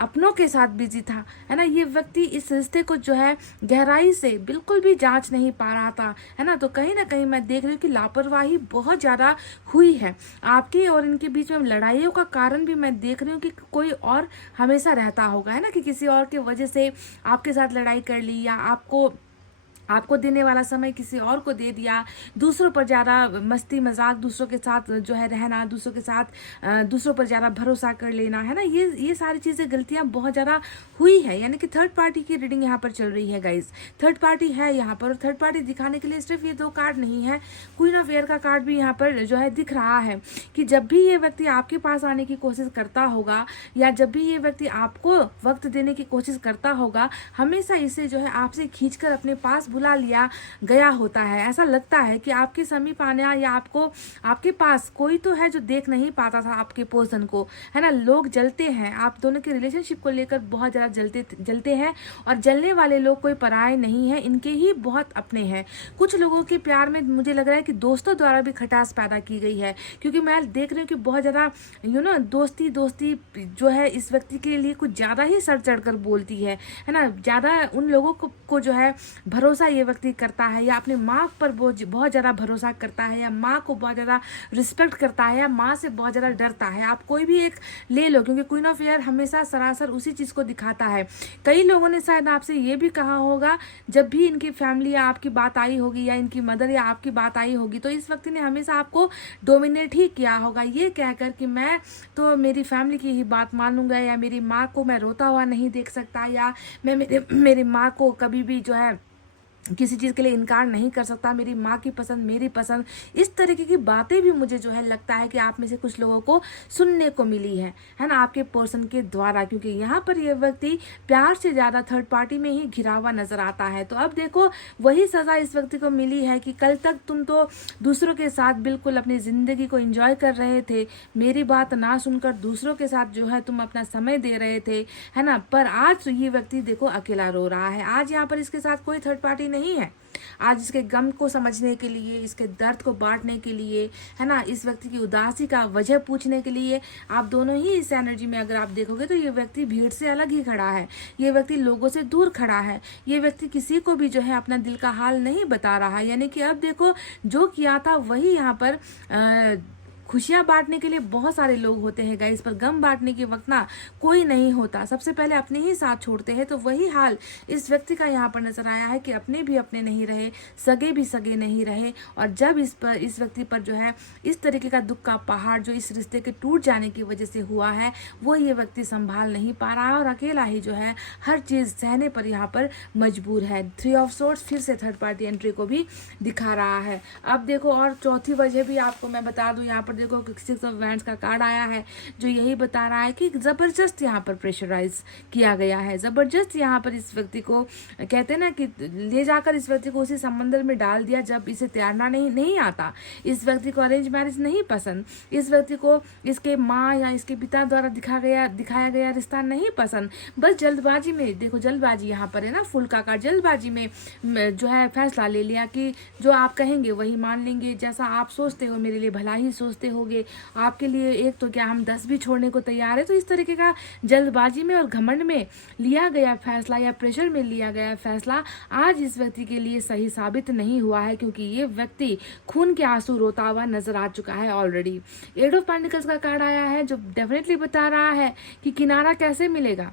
अपनों के साथ बिजी था, है ना। ये व्यक्ति इस रिश्ते को जो है गहराई से बिल्कुल भी जांच नहीं पा रहा था, है ना। तो कहीं ना कहीं मैं देख रही हूँ कि लापरवाही बहुत ज़्यादा हुई है आपके और इनके बीच में। लड़ाइयों का कारण भी मैं देख रही हूँ कि कोई और हमेशा रहता होगा, है ना, कि किसी और के वजह से आपके साथ लड़ाई कर ली या आपको आपको देने वाला समय किसी और को दे दिया, दूसरों पर ज़्यादा मस्ती मजाक, दूसरों के साथ जो है रहना, दूसरों के साथ दूसरों पर ज़्यादा भरोसा कर लेना, है ना, ये सारी चीज़ें गलतियाँ बहुत ज़्यादा हुई है। यानी कि थर्ड पार्टी की रीडिंग यहाँ पर चल रही है गाइज, थर्ड पार्टी है यहाँ पर। और थर्ड पार्टी दिखाने के लिए सिर्फ ये 2 कार्ड नहीं है, क्वीन ऑफ एयर का कार्ड भी यहाँ पर जो है दिख रहा है कि जब भी ये व्यक्ति आपके पास आने की कोशिश करता होगा या जब भी ये व्यक्ति आपको वक्त देने की कोशिश करता होगा, हमेशा इसे जो है आपसे खींचकर अपने पास बुला लिया गया होता है। ऐसा लगता है कि आपके समीप आना या आपके पास कोई तो है जो देख नहीं पाता था आपके पर्सन को, है ना। लोग जलते हैं, आप दोनों के रिलेशनशिप को लेकर बहुत ज़्यादा जलते हैं, और जलने वाले लोग कोई पराये नहीं है, इनके ही बहुत अपने हैं। कुछ लोगों के प्यार में मुझे लग रहा है कि दोस्तों द्वारा भी खटास पैदा की गई है, क्योंकि मैं देख रही हूँ कि बहुत ज़्यादा दोस्ती जो है इस व्यक्ति के लिए कुछ ज़्यादा ही सर चढ़कर बोलती है ना। ज़्यादा उन लोगों को जो है भरोसा ये व्यक्ति करता है, या अपने माँ पर बहुत ज़्यादा भरोसा करता है, या माँ को बहुत ज़्यादा रिस्पेक्ट करता है, या माँ से बहुत ज़्यादा डरता है। आप कोई भी एक ले लो, क्योंकि क्वीन ऑफ एयर हमेशा सरासर उसी चीज़ को दिखाता है। कई लोगों ने शायद आपसे ये भी कहा होगा, जब भी इनकी फैमिली या आपकी बात आई होगी, या इनकी मदर या आपकी बात आई होगी, तो इस व्यक्ति ने हमेशा आपको डोमिनेट ही किया होगा, ये कहकर कि मैं तो मेरी फैमिली की ही बात मानूंगा, या मेरी माँ को मैं रोता हुआ नहीं देख सकता, या मैं मेरी माँ को कभी भी जो है किसी चीज़ के लिए इनकार नहीं कर सकता, मेरी माँ की पसंद मेरी पसंद। इस तरीके की बातें भी मुझे जो है लगता है कि आप में से कुछ लोगों को सुनने को मिली है ना, आपके पर्सन के द्वारा, क्योंकि यहाँ पर ये व्यक्ति प्यार से ज़्यादा थर्ड पार्टी में ही घिरा हुआ नजर आता है। तो अब देखो वही सज़ा इस व्यक्ति को मिली है कि कल तक तुम तो दूसरों के साथ बिल्कुल अपनी ज़िंदगी को इंजॉय कर रहे थे, मेरी बात ना सुनकर दूसरों के साथ जो है तुम अपना समय दे रहे थे, है ना। पर आज ये व्यक्ति देखो अकेला रो रहा है। आज यहाँ पर इसके साथ कोई थर्ड पार्टी नहीं है। आज इसके गम को समझने के लिए, इसके दर्द को बांटने के लिए, है ना, इस व्यक्ति की उदासी का वजह पूछने के लिए आप दोनों ही इस एनर्जी में अगर आप देखोगे तो ये व्यक्ति भीड़ से अलग ही खड़ा है, ये व्यक्ति लोगों से दूर खड़ा है, ये व्यक्ति किसी को भी जो है अपना दिल का हाल नहीं बता रहा है। यानी कि अब देखो जो किया था वही यहाँ पर खुशियाँ बांटने के लिए बहुत सारे लोग होते हैं गाइस, पर गम बांटने के वक्त ना कोई नहीं होता, सबसे पहले अपने ही साथ छोड़ते हैं। तो वही हाल इस व्यक्ति का यहाँ पर नजर आया है कि अपने भी अपने नहीं रहे, सगे भी सगे नहीं रहे। और जब इस व्यक्ति पर जो है इस तरीके का दुख का पहाड़ जो इस रिश्ते के टूट जाने की वजह से हुआ है, वो ये व्यक्ति संभाल नहीं पा रहा है और अकेला ही जो है हर चीज़ सहने पर यहाँ पर मजबूर है। 3 ऑफ सोर्ड्स फिर से थर्ड पार्टी एंट्री को भी दिखा रहा है। अब देखो और चौथी वजह भी आपको मैं बता दूं, यहाँ पर देखो 6 ऑफ वैंड्स का कार्ड आया है जो यही बता रहा है कि जबरदस्त यहाँ पर प्रेशराइज किया गया है, जबरदस्त यहाँ पर इस व्यक्ति को कहते हैं ना कि ले जाकर इस व्यक्ति को उसी समंदर में डाल दिया जब इसे तैरना नहीं आता। इस व्यक्ति को अरेंज मैरिज नहीं पसंद, इस व्यक्ति को इसके माँ या इसके पिता द्वारा दिखाया गया रिश्ता नहीं पसंद। बस जल्दबाजी में, देखो जल्दबाजी यहाँ पर है ना, फुल का कार्ड, जल्दबाजी में जो है फैसला ले लिया कि जो आप कहेंगे वही मान लेंगे, जैसा आप सोचते हो मेरे लिए भला ही सोचते होगे, आपके लिए एक तो क्या हम 10 भी छोड़ने को तैयार है। तो इस तरीके का जल्दबाजी में और घमंड में लिया गया फैसला या प्रेशर में लिया गया फैसला आज इस व्यक्ति के लिए सही साबित नहीं हुआ है, क्योंकि ये व्यक्ति खून के आंसू रोता हुआ नजर आ चुका है ऑलरेडी। 8 ऑफ पेंटिकल्स का कार्ड आया है जो डेफिनेटली बता रहा है कि किनारा कैसे मिलेगा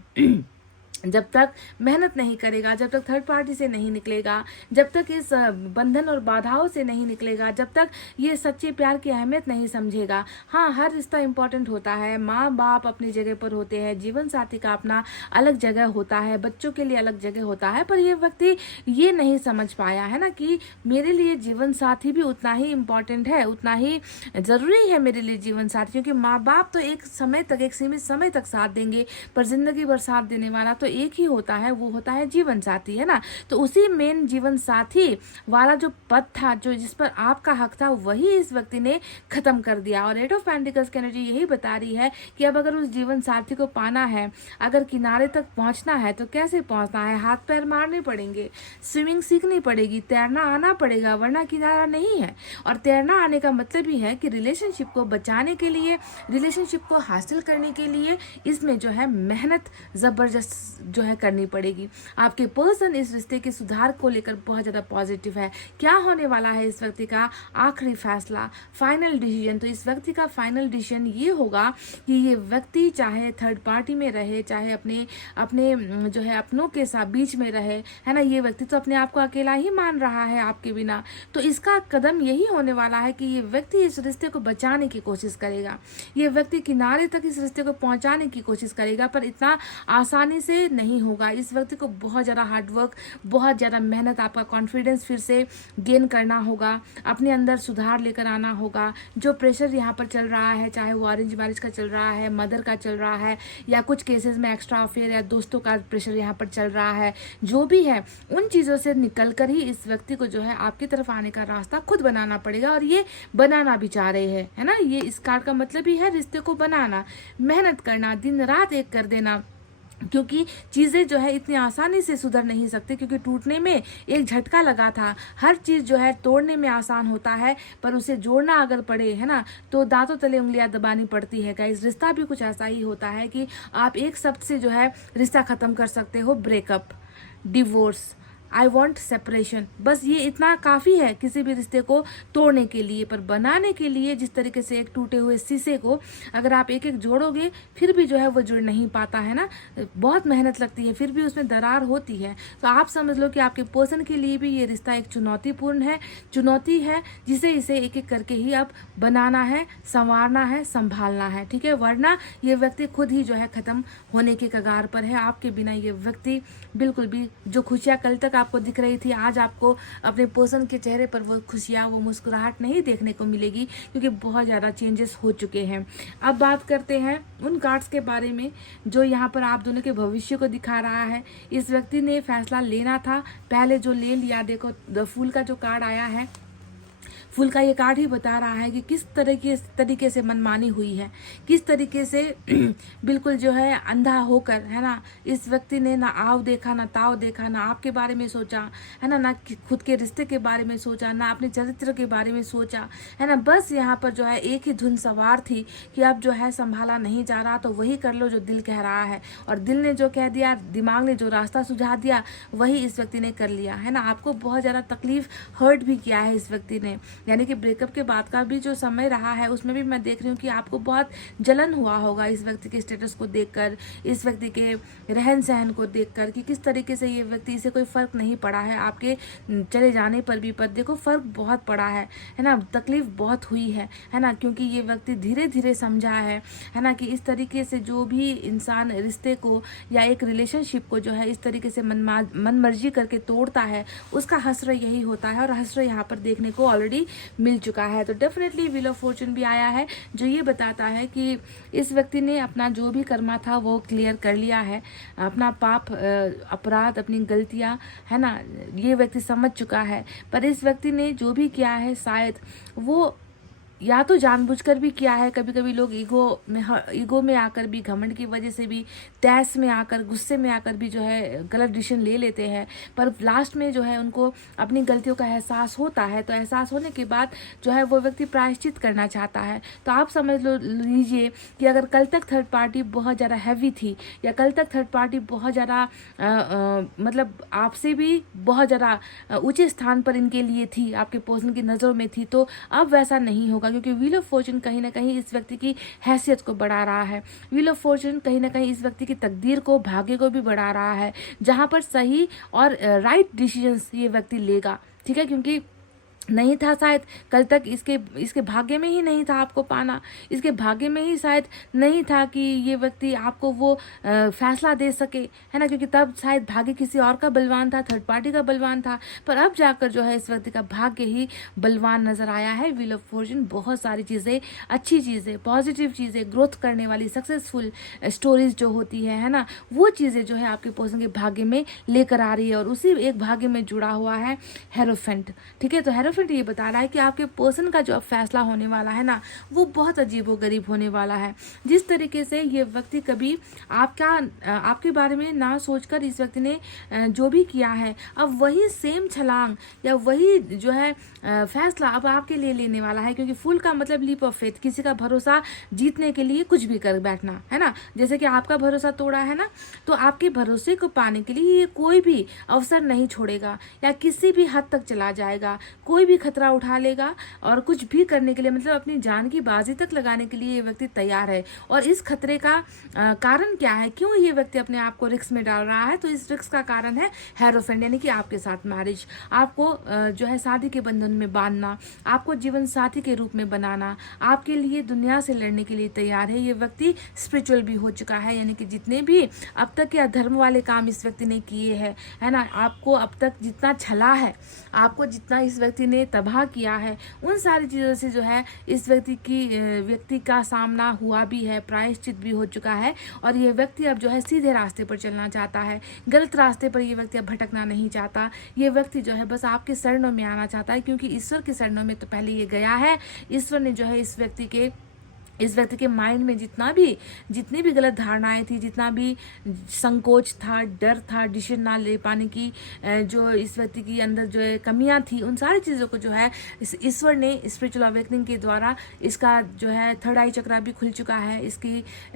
जब तक मेहनत नहीं करेगा, जब तक थर्ड पार्टी से नहीं निकलेगा, जब तक इस बंधन और बाधाओं से नहीं निकलेगा, जब तक ये सच्चे प्यार की अहमियत नहीं समझेगा। हाँ, हर रिश्ता इंपॉर्टेंट होता है, माँ बाप अपनी जगह पर होते हैं, जीवन साथी का अपना अलग जगह होता है, बच्चों के लिए अलग जगह होता है, पर ये व्यक्ति ये नहीं समझ पाया है ना कि मेरे लिए जीवन साथी भी उतना ही इम्पॉर्टेंट है, उतना ही ज़रूरी है मेरे लिए जीवन साथी। क्योंकि माँ बाप तो एक समय तक, एक सीमित समय तक साथ देंगे, पर जिंदगी भर साथ देने वाला तो एक ही होता है, वो होता है जीवन साथी, है ना। तो उसी मेन जीवन साथी वाला जो पद था, जो जिस पर आपका हक था, वही इस व्यक्ति ने खत्म कर दिया। और 8 ऑफ पेंटिकल्स की एनर्जी यही बता रही है कि अब अगर उस जीवन साथी को पाना है, अगर किनारे तक पहुंचना है तो कैसे पहुंचना है, हाथ पैर मारने पड़ेंगे, स्विमिंग सीखनी पड़ेगी, तैरना आना पड़ेगा, वरना किनारा नहीं है। और तैरना आने का मतलब ही है कि रिलेशनशिप को बचाने के लिए, रिलेशनशिप को हासिल करने के लिए इसमें जो है मेहनत जबरदस्त जो है करनी पड़ेगी। आपके पर्सन इस रिश्ते के सुधार को लेकर बहुत ज़्यादा पॉजिटिव है। क्या होने वाला है इस व्यक्ति का आखिरी फैसला, फाइनल डिसीजन? तो इस व्यक्ति का फाइनल डिसीजन ये होगा कि ये व्यक्ति चाहे थर्ड पार्टी में रहे, चाहे अपने अपने जो है अपनों के साथ बीच में रहे, है ना, ये व्यक्ति तो अपने आप को अकेला ही मान रहा है आपके बिना। तो इसका कदम यही होने वाला है कि ये व्यक्ति इस रिश्ते को बचाने की कोशिश करेगा, ये व्यक्ति किनारे तक इस रिश्ते को पहुंचाने की कोशिश करेगा, पर इतना आसानी से नहीं होगा। इस व्यक्ति को बहुत ज़्यादा हार्डवर्क, बहुत ज़्यादा मेहनत, आपका कॉन्फिडेंस फिर से गेन करना होगा, अपने अंदर सुधार लेकर आना होगा। जो प्रेशर यहाँ पर चल रहा है, चाहे वो अरेंज मैरिज का चल रहा है, मदर का चल रहा है, या कुछ केसेस में एक्स्ट्रा अफेयर या दोस्तों का प्रेशर यहाँ पर चल रहा है, जो भी है उन चीज़ों से निकल कर ही इस व्यक्ति को जो है आपकी तरफ आने का रास्ता खुद बनाना पड़ेगा। और ये बनाना भी चाह रहे हैं, है ना। ये इस कार्ड का मतलब ही है रिश्ते को बनाना, मेहनत करना, दिन रात एक कर देना, क्योंकि चीज़ें जो है इतनी आसानी से सुधर नहीं सकती, क्योंकि टूटने में एक झटका लगा था। हर चीज़ जो है तोड़ने में आसान होता है, पर उसे जोड़ना अगर पड़े, है ना, तो दांतों तले उंगलियां दबानी पड़ती है। गाइस, रिश्ता भी कुछ ऐसा ही होता है कि आप एक शब्द से जो है रिश्ता ख़त्म कर सकते हो। Breakup, divorce, I want separation, बस ये इतना काफ़ी है किसी भी रिश्ते को तोड़ने के लिए। पर बनाने के लिए, जिस तरीके से एक टूटे हुए शीशे को अगर आप एक एक जोड़ोगे फिर भी जो है वो जुड़ नहीं पाता, है ना, बहुत मेहनत लगती है, फिर भी उसमें दरार होती है। तो आप समझ लो कि आपके पर्सन के लिए भी ये रिश्ता एक चुनौती है, जिसे इसे एक एक करके ही अब बनाना है, संवारना है, संभालना है, ठीक है। वरना ये व्यक्ति खुद ही जो है ख़त्म होने के कगार पर है। आपके बिना ये व्यक्ति बिल्कुल भी, जो खुशियाँ कल तक आपको दिख रही थी, आज आपको अपने पर्सन के चेहरे पर वो खुशियाँ, वो मुस्कुराहट नहीं देखने को मिलेगी, क्योंकि बहुत ज़्यादा चेंजेस हो चुके हैं। अब बात करते हैं उन कार्ड्स के बारे में जो यहाँ पर आप दोनों के भविष्य को दिखा रहा है। इस व्यक्ति ने फैसला लेना था, पहले जो ले लिया। देखो, द फूल का जो कार्ड आया है, फूल का ये कार्ड ही बता रहा है कि किस तरीके से मनमानी हुई है, किस तरीके से बिल्कुल जो है अंधा होकर, है ना, इस व्यक्ति ने ना आव देखा, ना ताव देखा, ना आपके बारे में सोचा, है ना खुद के रिश्ते के बारे में सोचा, ना अपने चरित्र के बारे में सोचा, है ना। बस यहाँ पर जो है एक ही धुन सवार थी कि अब जो है संभाला नहीं जा रहा, तो वही कर लो जो दिल कह रहा है। और दिल ने जो कह दिया, दिमाग ने जो रास्ता सुझा दिया, वही इस व्यक्ति ने कर लिया, है ना। आपको बहुत ज़्यादा तकलीफ, हर्ट भी किया है इस व्यक्ति ने, यानी कि ब्रेकअप के बाद का भी जो समय रहा है उसमें भी मैं देख रही हूँ कि आपको बहुत जलन हुआ होगा इस व्यक्ति के स्टेटस को देखकर, इस व्यक्ति के रहन सहन को देखकर, कि किस तरीके से ये व्यक्ति, इसे कोई फ़र्क नहीं पड़ा है आपके चले जाने पर भी। पर देखो, फ़र्क बहुत पड़ा है ना, तकलीफ बहुत हुई है ना, क्योंकि ये व्यक्ति धीरे धीरे समझा है ना, कि इस तरीके से जो भी इंसान रिश्ते को या एक रिलेशनशिप को जो है इस तरीके से मन मर्जी करके तोड़ता है, उसका हसर यही होता है। और हसर यहाँ पर देखने को ऑलरेडी मिल चुका है। तो डेफिनेटली व्हील ऑफ फॉर्चून भी आया है, जो ये बताता है कि इस व्यक्ति ने अपना जो भी कर्मा था वो क्लियर कर लिया है, अपना पाप, अपराध, अपनी गलतियां, है ना, ये व्यक्ति समझ चुका है। पर इस व्यक्ति ने जो भी किया है, शायद वो या तो जानबूझकर भी किया है। कभी कभी लोग ईगो में आकर भी, घमंड की वजह से भी, तैस में आकर, गुस्से में आकर भी जो है गलत डिसीजन ले लेते हैं। पर लास्ट में जो है उनको अपनी गलतियों का एहसास होता है, तो एहसास होने के बाद जो है वो व्यक्ति प्रायश्चित करना चाहता है। तो आप समझ लीजिए कि अगर कल तक थर्ड पार्टी बहुत ज़्यादा हैवी थी, या कल तक थर्ड पार्टी बहुत ज़्यादा मतलब आपसे भी बहुत ज़्यादा ऊंचे स्थान पर इनके लिए थी, आपके पर्सन की नज़रों में थी, तो अब वैसा नहीं होगा, क्योंकि व्हील ऑफ फॉर्चून कहीं ना कहीं इस व्यक्ति की हैसियत को बढ़ा रहा है। व्हील ऑफ फॉर्चून कहीं ना कहीं इस व्यक्ति की तकदीर को, भाग्य को भी बढ़ा रहा है, जहां पर सही और राइट डिसीजंस ये व्यक्ति लेगा, ठीक है। क्योंकि नहीं था शायद कल तक, इसके भाग्य में ही नहीं था आपको पाना, इसके भाग्य में ही शायद नहीं था कि ये व्यक्ति आपको वो फैसला दे सके, है ना, क्योंकि तब शायद भाग्य किसी और का बलवान था, थर्ड पार्टी का बलवान था। पर अब जाकर जो है इस व्यक्ति का भाग्य ही बलवान नजर आया है। व्हील ऑफ फॉर्चून बहुत सारी चीज़ें, अच्छी चीज़ें, पॉजिटिव चीज़ें, ग्रोथ करने वाली सक्सेसफुल स्टोरीज जो होती है ना, वो चीज़ें जो है आपके पर्सन के भाग्य में लेकर आ रही है। और उसी एक भाग्य में जुड़ा हुआ है हेरोफेंट, ठीक है। तो हेरोफेंट हेरोफेंट ये बता रहा है कि आपके पर्सन का जो फैसला होने वाला है ना, वो बहुत अजीबोगरीब होने वाला है। जिस तरीके से ये व्यक्ति कभी आपके बारे में ना सोचकर इस व्यक्ति ने जो भी किया है, अब वही सेम छलांग या वही जो है फैसला अब आपके लिए लेने वाला है। क्योंकि फुल का मतलब लीप ऑफ फेथ, किसी का भरोसा जीतने के लिए कुछ भी कर बैठना, है ना। जैसे कि आपका भरोसा तोड़ा है ना, तो आपके भरोसे को पाने के लिए ये कोई भी अवसर नहीं छोड़ेगा या किसी भी हद तक चला जाएगा, कोई भी खतरा उठा लेगा और कुछ भी करने के लिए, मतलब अपनी जान की बाजी तक लगाने के लिए ये व्यक्ति तैयार है। और इस खतरे का कारण क्या है, क्यों ये व्यक्ति अपने आप को रिस्क में डाल रहा है? तो इस रिस्क का कारण है हेरोफेंट, यानी कि आपके साथ मैरिज, आपको जो है शादी के बंधन में बांधना, आपको जीवन साथी के रूप में बनाना, आपके लिए दुनिया से लड़ने के लिए तैयार है। ये व्यक्ति स्पिरिचुअल भी हो चुका है, यानी कि जितने भी अब तक के अधर्म वाले काम इस व्यक्ति ने किए हैं, है ना, आपको अब तक जितना छला है, आपको जितना इस व्यक्ति ने तबाह किया है, उन सारी चीज़ों से जो है इस व्यक्ति का सामना हुआ भी है, प्रायश्चित भी हो चुका है। और ये व्यक्ति अब जो है सीधे रास्ते पर चलना चाहता है, गलत रास्ते पर ये व्यक्ति अब भटकना नहीं चाहता। ये व्यक्ति जो है बस आपके शरणों में आना चाहता है, क्योंकि ईश्वर के शरणों में तो पहले ये गया है। ईश्वर ने जो है इस व्यक्ति के माइंड में जितनी भी गलत धारणाएं थी, जितना भी संकोच था, डर था, डिसीजन ना ले पाने की जो इस व्यक्ति की अंदर जो है कमियां थी, उन सारी चीज़ों को जो है ईश्वर ने स्पिरिचुअल अवेकनिंग के द्वारा इसका जो है थर्ड आई चक्रा भी खुल चुका है।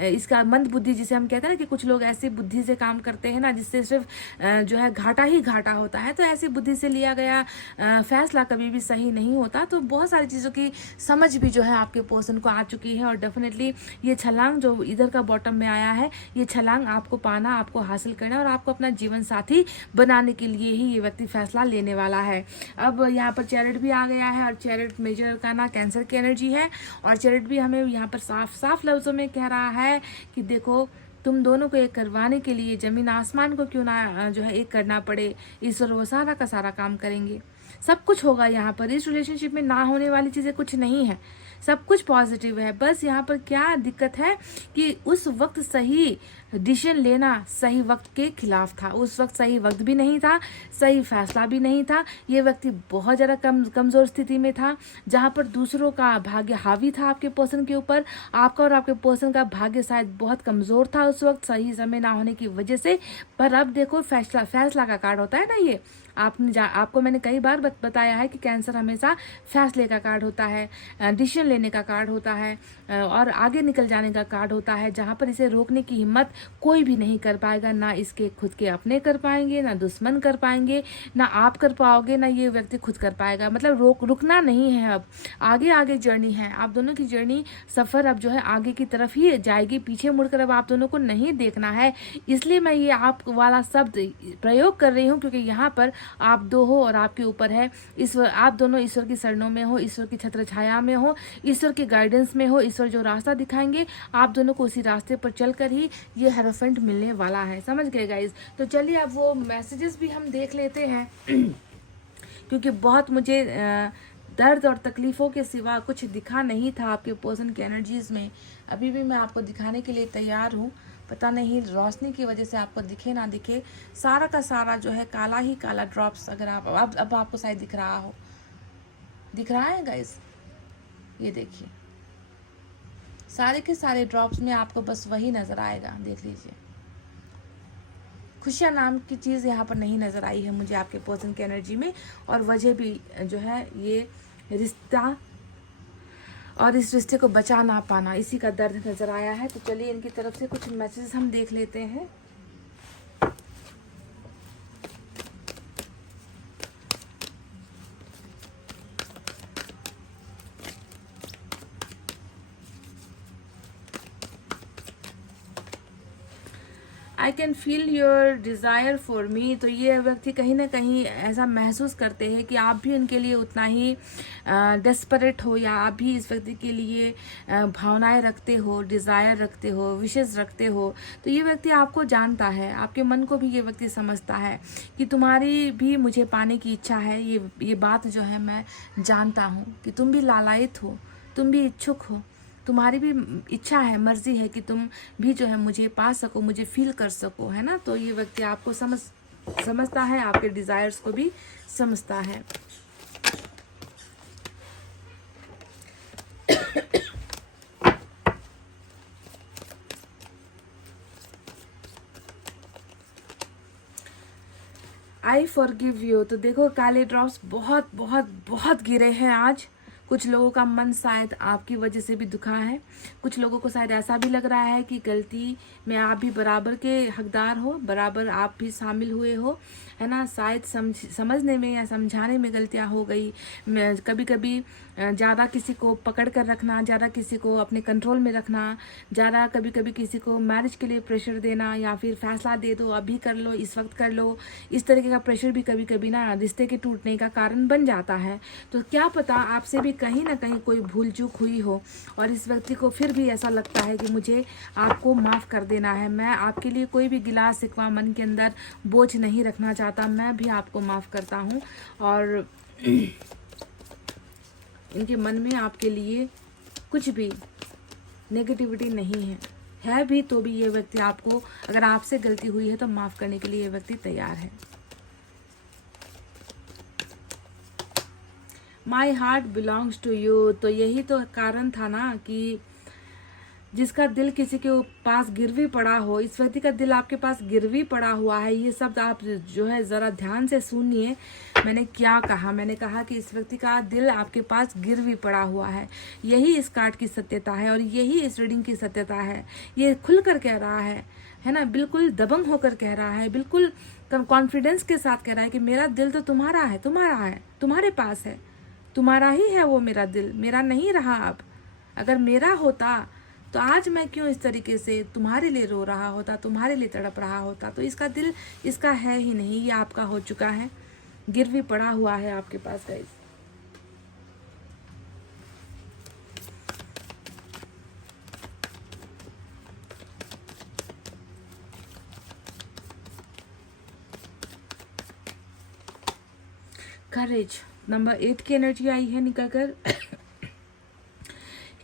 इसका मंद बुद्धि, जिसे हम कहते हैं ना कि कुछ लोग ऐसी बुद्धि से काम करते हैं ना जिससे सिर्फ जो है घाटा ही घाटा होता है, तो ऐसी बुद्धि से लिया गया फैसला कभी भी सही नहीं होता। तो बहुत सारी चीज़ों की समझ भी जो है आपके पर्सन को आ चुकी है। और डेफिनेटली ये छलांग जो इधर का बॉटम में आया है, ये छलांग आपको पाना, आपको हासिल करना और आपको अपना जीवन साथी बनाने के लिए ही ये व्यक्ति फैसला लेने वाला है। अब यहाँ पर चैरिट भी आ गया है, और चैरिट मेजर अरकाना कैंसर की एनर्जी है। और चैरिट भी हमें यहाँ पर साफ साफ लफ्जों में कह रहा है कि देखो, तुम दोनों को एक करवाने के लिए जमीन आसमान को क्यों ना जो है एक करना पड़े, ईश्वर वो सारा का सारा काम करेंगे। सब कुछ होगा यहाँ पर। इस रिलेशनशिप में ना होने वाली चीज़ें कुछ नहीं है, सब कुछ पॉजिटिव है। बस यहाँ पर क्या दिक्कत है कि उस वक्त सही डिसीजन लेना सही वक्त के खिलाफ था। उस वक्त सही वक्त भी नहीं था, सही फैसला भी नहीं था। ये व्यक्ति बहुत ज़्यादा कमज़ोर स्थिति में था, जहाँ पर दूसरों का भाग्य हावी था आपके पर्सन के ऊपर। आपका और आपके पर्सन का भाग्य शायद बहुत कमज़ोर था उस वक्त, सही समय ना होने की वजह से। पर अब देखो, फैसला का कार्ड होता है ना ये। आपको मैंने कई बार बताया है कि कैंसर हमेशा फैसले का कार्ड होता है, डिसीजन लेने का कार्ड होता है और आगे निकल जाने का कार्ड होता है, जहाँ पर इसे रोकने की हिम्मत कोई भी नहीं कर पाएगा। ना इसके खुद के अपने कर पाएंगे, ना दुश्मन कर पाएंगे, ना आप कर पाओगे, ना ये व्यक्ति खुद कर पाएगा। मतलब रुकना नहीं है, अब आगे जर्नी है। आप दोनों की जर्नी, सफ़र अब जो है आगे की तरफ ही जाएगी, पीछे मुड़कर अब आप दोनों को नहीं देखना है। इसलिए मैं ये आप वाला शब्द प्रयोग कर रही हूँ, क्योंकि यहाँ पर आप दो हो और आपके ऊपर है ईश्वर। आप दोनों ईश्वर की शरणों में हो, ईश्वर की छत्र छाया में हो, ईश्वर के गाइडेंस में हो। ईश्वर जो रास्ता दिखाएंगे, आप दोनों को उसी रास्ते पर चलकर ही ये हेरोफेंट मिलने वाला है। समझ गए गाइज? तो चलिए अब वो मैसेजेस भी हम देख लेते हैं क्योंकि बहुत मुझे दर्द और तकलीफ़ों के सिवा कुछ दिखा नहीं था आपके पर्सन की एनर्जीज़ में। अभी भी मैं आपको दिखाने के लिए तैयार हूँ। पता नहीं रोशनी की वजह से आपको दिखे ना दिखे, सारा का सारा जो है काला ही काला ड्रॉप्स। अगर आप अब आपको शायद दिख रहा हो, दिख रहा है गाइस? ये देखिए, सारे के सारे ड्रॉप्स में आपको बस वही नज़र आएगा। देख लीजिए, खुशियाँ नाम की चीज़ यहाँ पर नहीं नज़र आई है मुझे आपके पर्सन की एनर्जी में। और वजह भी जो है ये रिश्ता और इस रिश्ते को बचा ना पाना, इसी का दर्द नज़र आया है। तो चलिए इनकी तरफ से कुछ मैसेज हम देख लेते हैं। I can feel your desire for me. तो ये व्यक्ति कहीं ना कहीं ऐसा महसूस करते हैं कि आप भी उनके लिए उतना ही डेस्परेट हो, या आप भी इस व्यक्ति के लिए भावनाएं रखते हो, डिज़ायर रखते हो, विशेष रखते हो। तो ये व्यक्ति आपको जानता है, आपके मन को भी ये व्यक्ति समझता है कि तुम्हारी भी मुझे पाने की इच्छा है। ये बात जो है मैं जानता हूँ कि तुम भी लालायित हो, तुम भी इच्छुक हो, तुम्हारी भी इच्छा है, मर्जी है कि तुम भी जो है मुझे पा सको, मुझे फील कर सको, है ना। तो ये व्यक्ति आपको समझता है, आपके डिज़ायर्स को भी समझता है। Forgive you. तो देखो काले ड्रॉप्स बहुत बहुत बहुत गिरे हैं आज। कुछ लोगों का मन शायद आपकी वजह से भी दुखा है। कुछ लोगों को शायद ऐसा भी लग रहा है कि गलती में आप भी बराबर के हकदार हो, बराबर आप भी शामिल हुए हो, है ना। शायद समझने में या समझाने में गलतियां हो गई। कभी कभी ज़्यादा किसी को पकड़ कर रखना, ज़्यादा किसी को अपने कंट्रोल में रखना, ज़्यादा कभी कभी किसी को मैरिज के लिए प्रेशर देना, या फिर फैसला दे दो, अभी कर लो, इस वक्त कर लो, इस तरीके का प्रेशर भी कभी कभी ना रिश्ते के टूटने का कारण बन जाता है। तो क्या पता आपसे भी कहीं ना कहीं कोई भूल चूक हुई हो और इस व्यक्ति को फिर भी ऐसा लगता है कि मुझे आपको माफ़ कर देना है, मैं आपके लिए कोई भी गिला शिकवा मन के अंदर बोझ नहीं रखना चाहता, मैं भी आपको माफ़ करता हूँ। और इनके मन में आपके लिए कुछ भी नेगेटिविटी नहीं है भी तो भी ये व्यक्ति आपको, अगर आपसे गलती हुई है तो माफ़ करने के लिए ये व्यक्ति तैयार है। My heart belongs to you. तो यही तो कारण था ना कि जिसका दिल किसी के पास गिरवी पड़ा हो, इस व्यक्ति का दिल आपके पास गिरवी पड़ा हुआ है। ये शब्द आप जो है ज़रा ध्यान से सुनिए। मैंने क्या कहा? मैंने कहा कि इस व्यक्ति का दिल आपके पास गिरवी पड़ा हुआ है। यही इस कार्ड की सत्यता है और यही इस रीडिंग की सत्यता है। ये खुल कर कह रहा है ना, बिल्कुल दबंग होकर कह रहा है, बिल्कुल कॉन्फिडेंस के साथ कह रहा है कि मेरा दिल तो तुम्हारा है, तुम्हारे पास है, तुम्हारा ही है वो मेरा दिल, मेरा नहीं रहा अब। अगर मेरा होता तो आज मैं क्यों इस तरीके से तुम्हारे लिए रो रहा होता, तुम्हारे लिए तड़प रहा होता। तो इसका दिल इसका है ही नहीं, ये आपका हो चुका है, गिरवी पड़ा हुआ है आपके पास गाइस। करेज नंबर 8 की एनर्जी आई है निकल कर।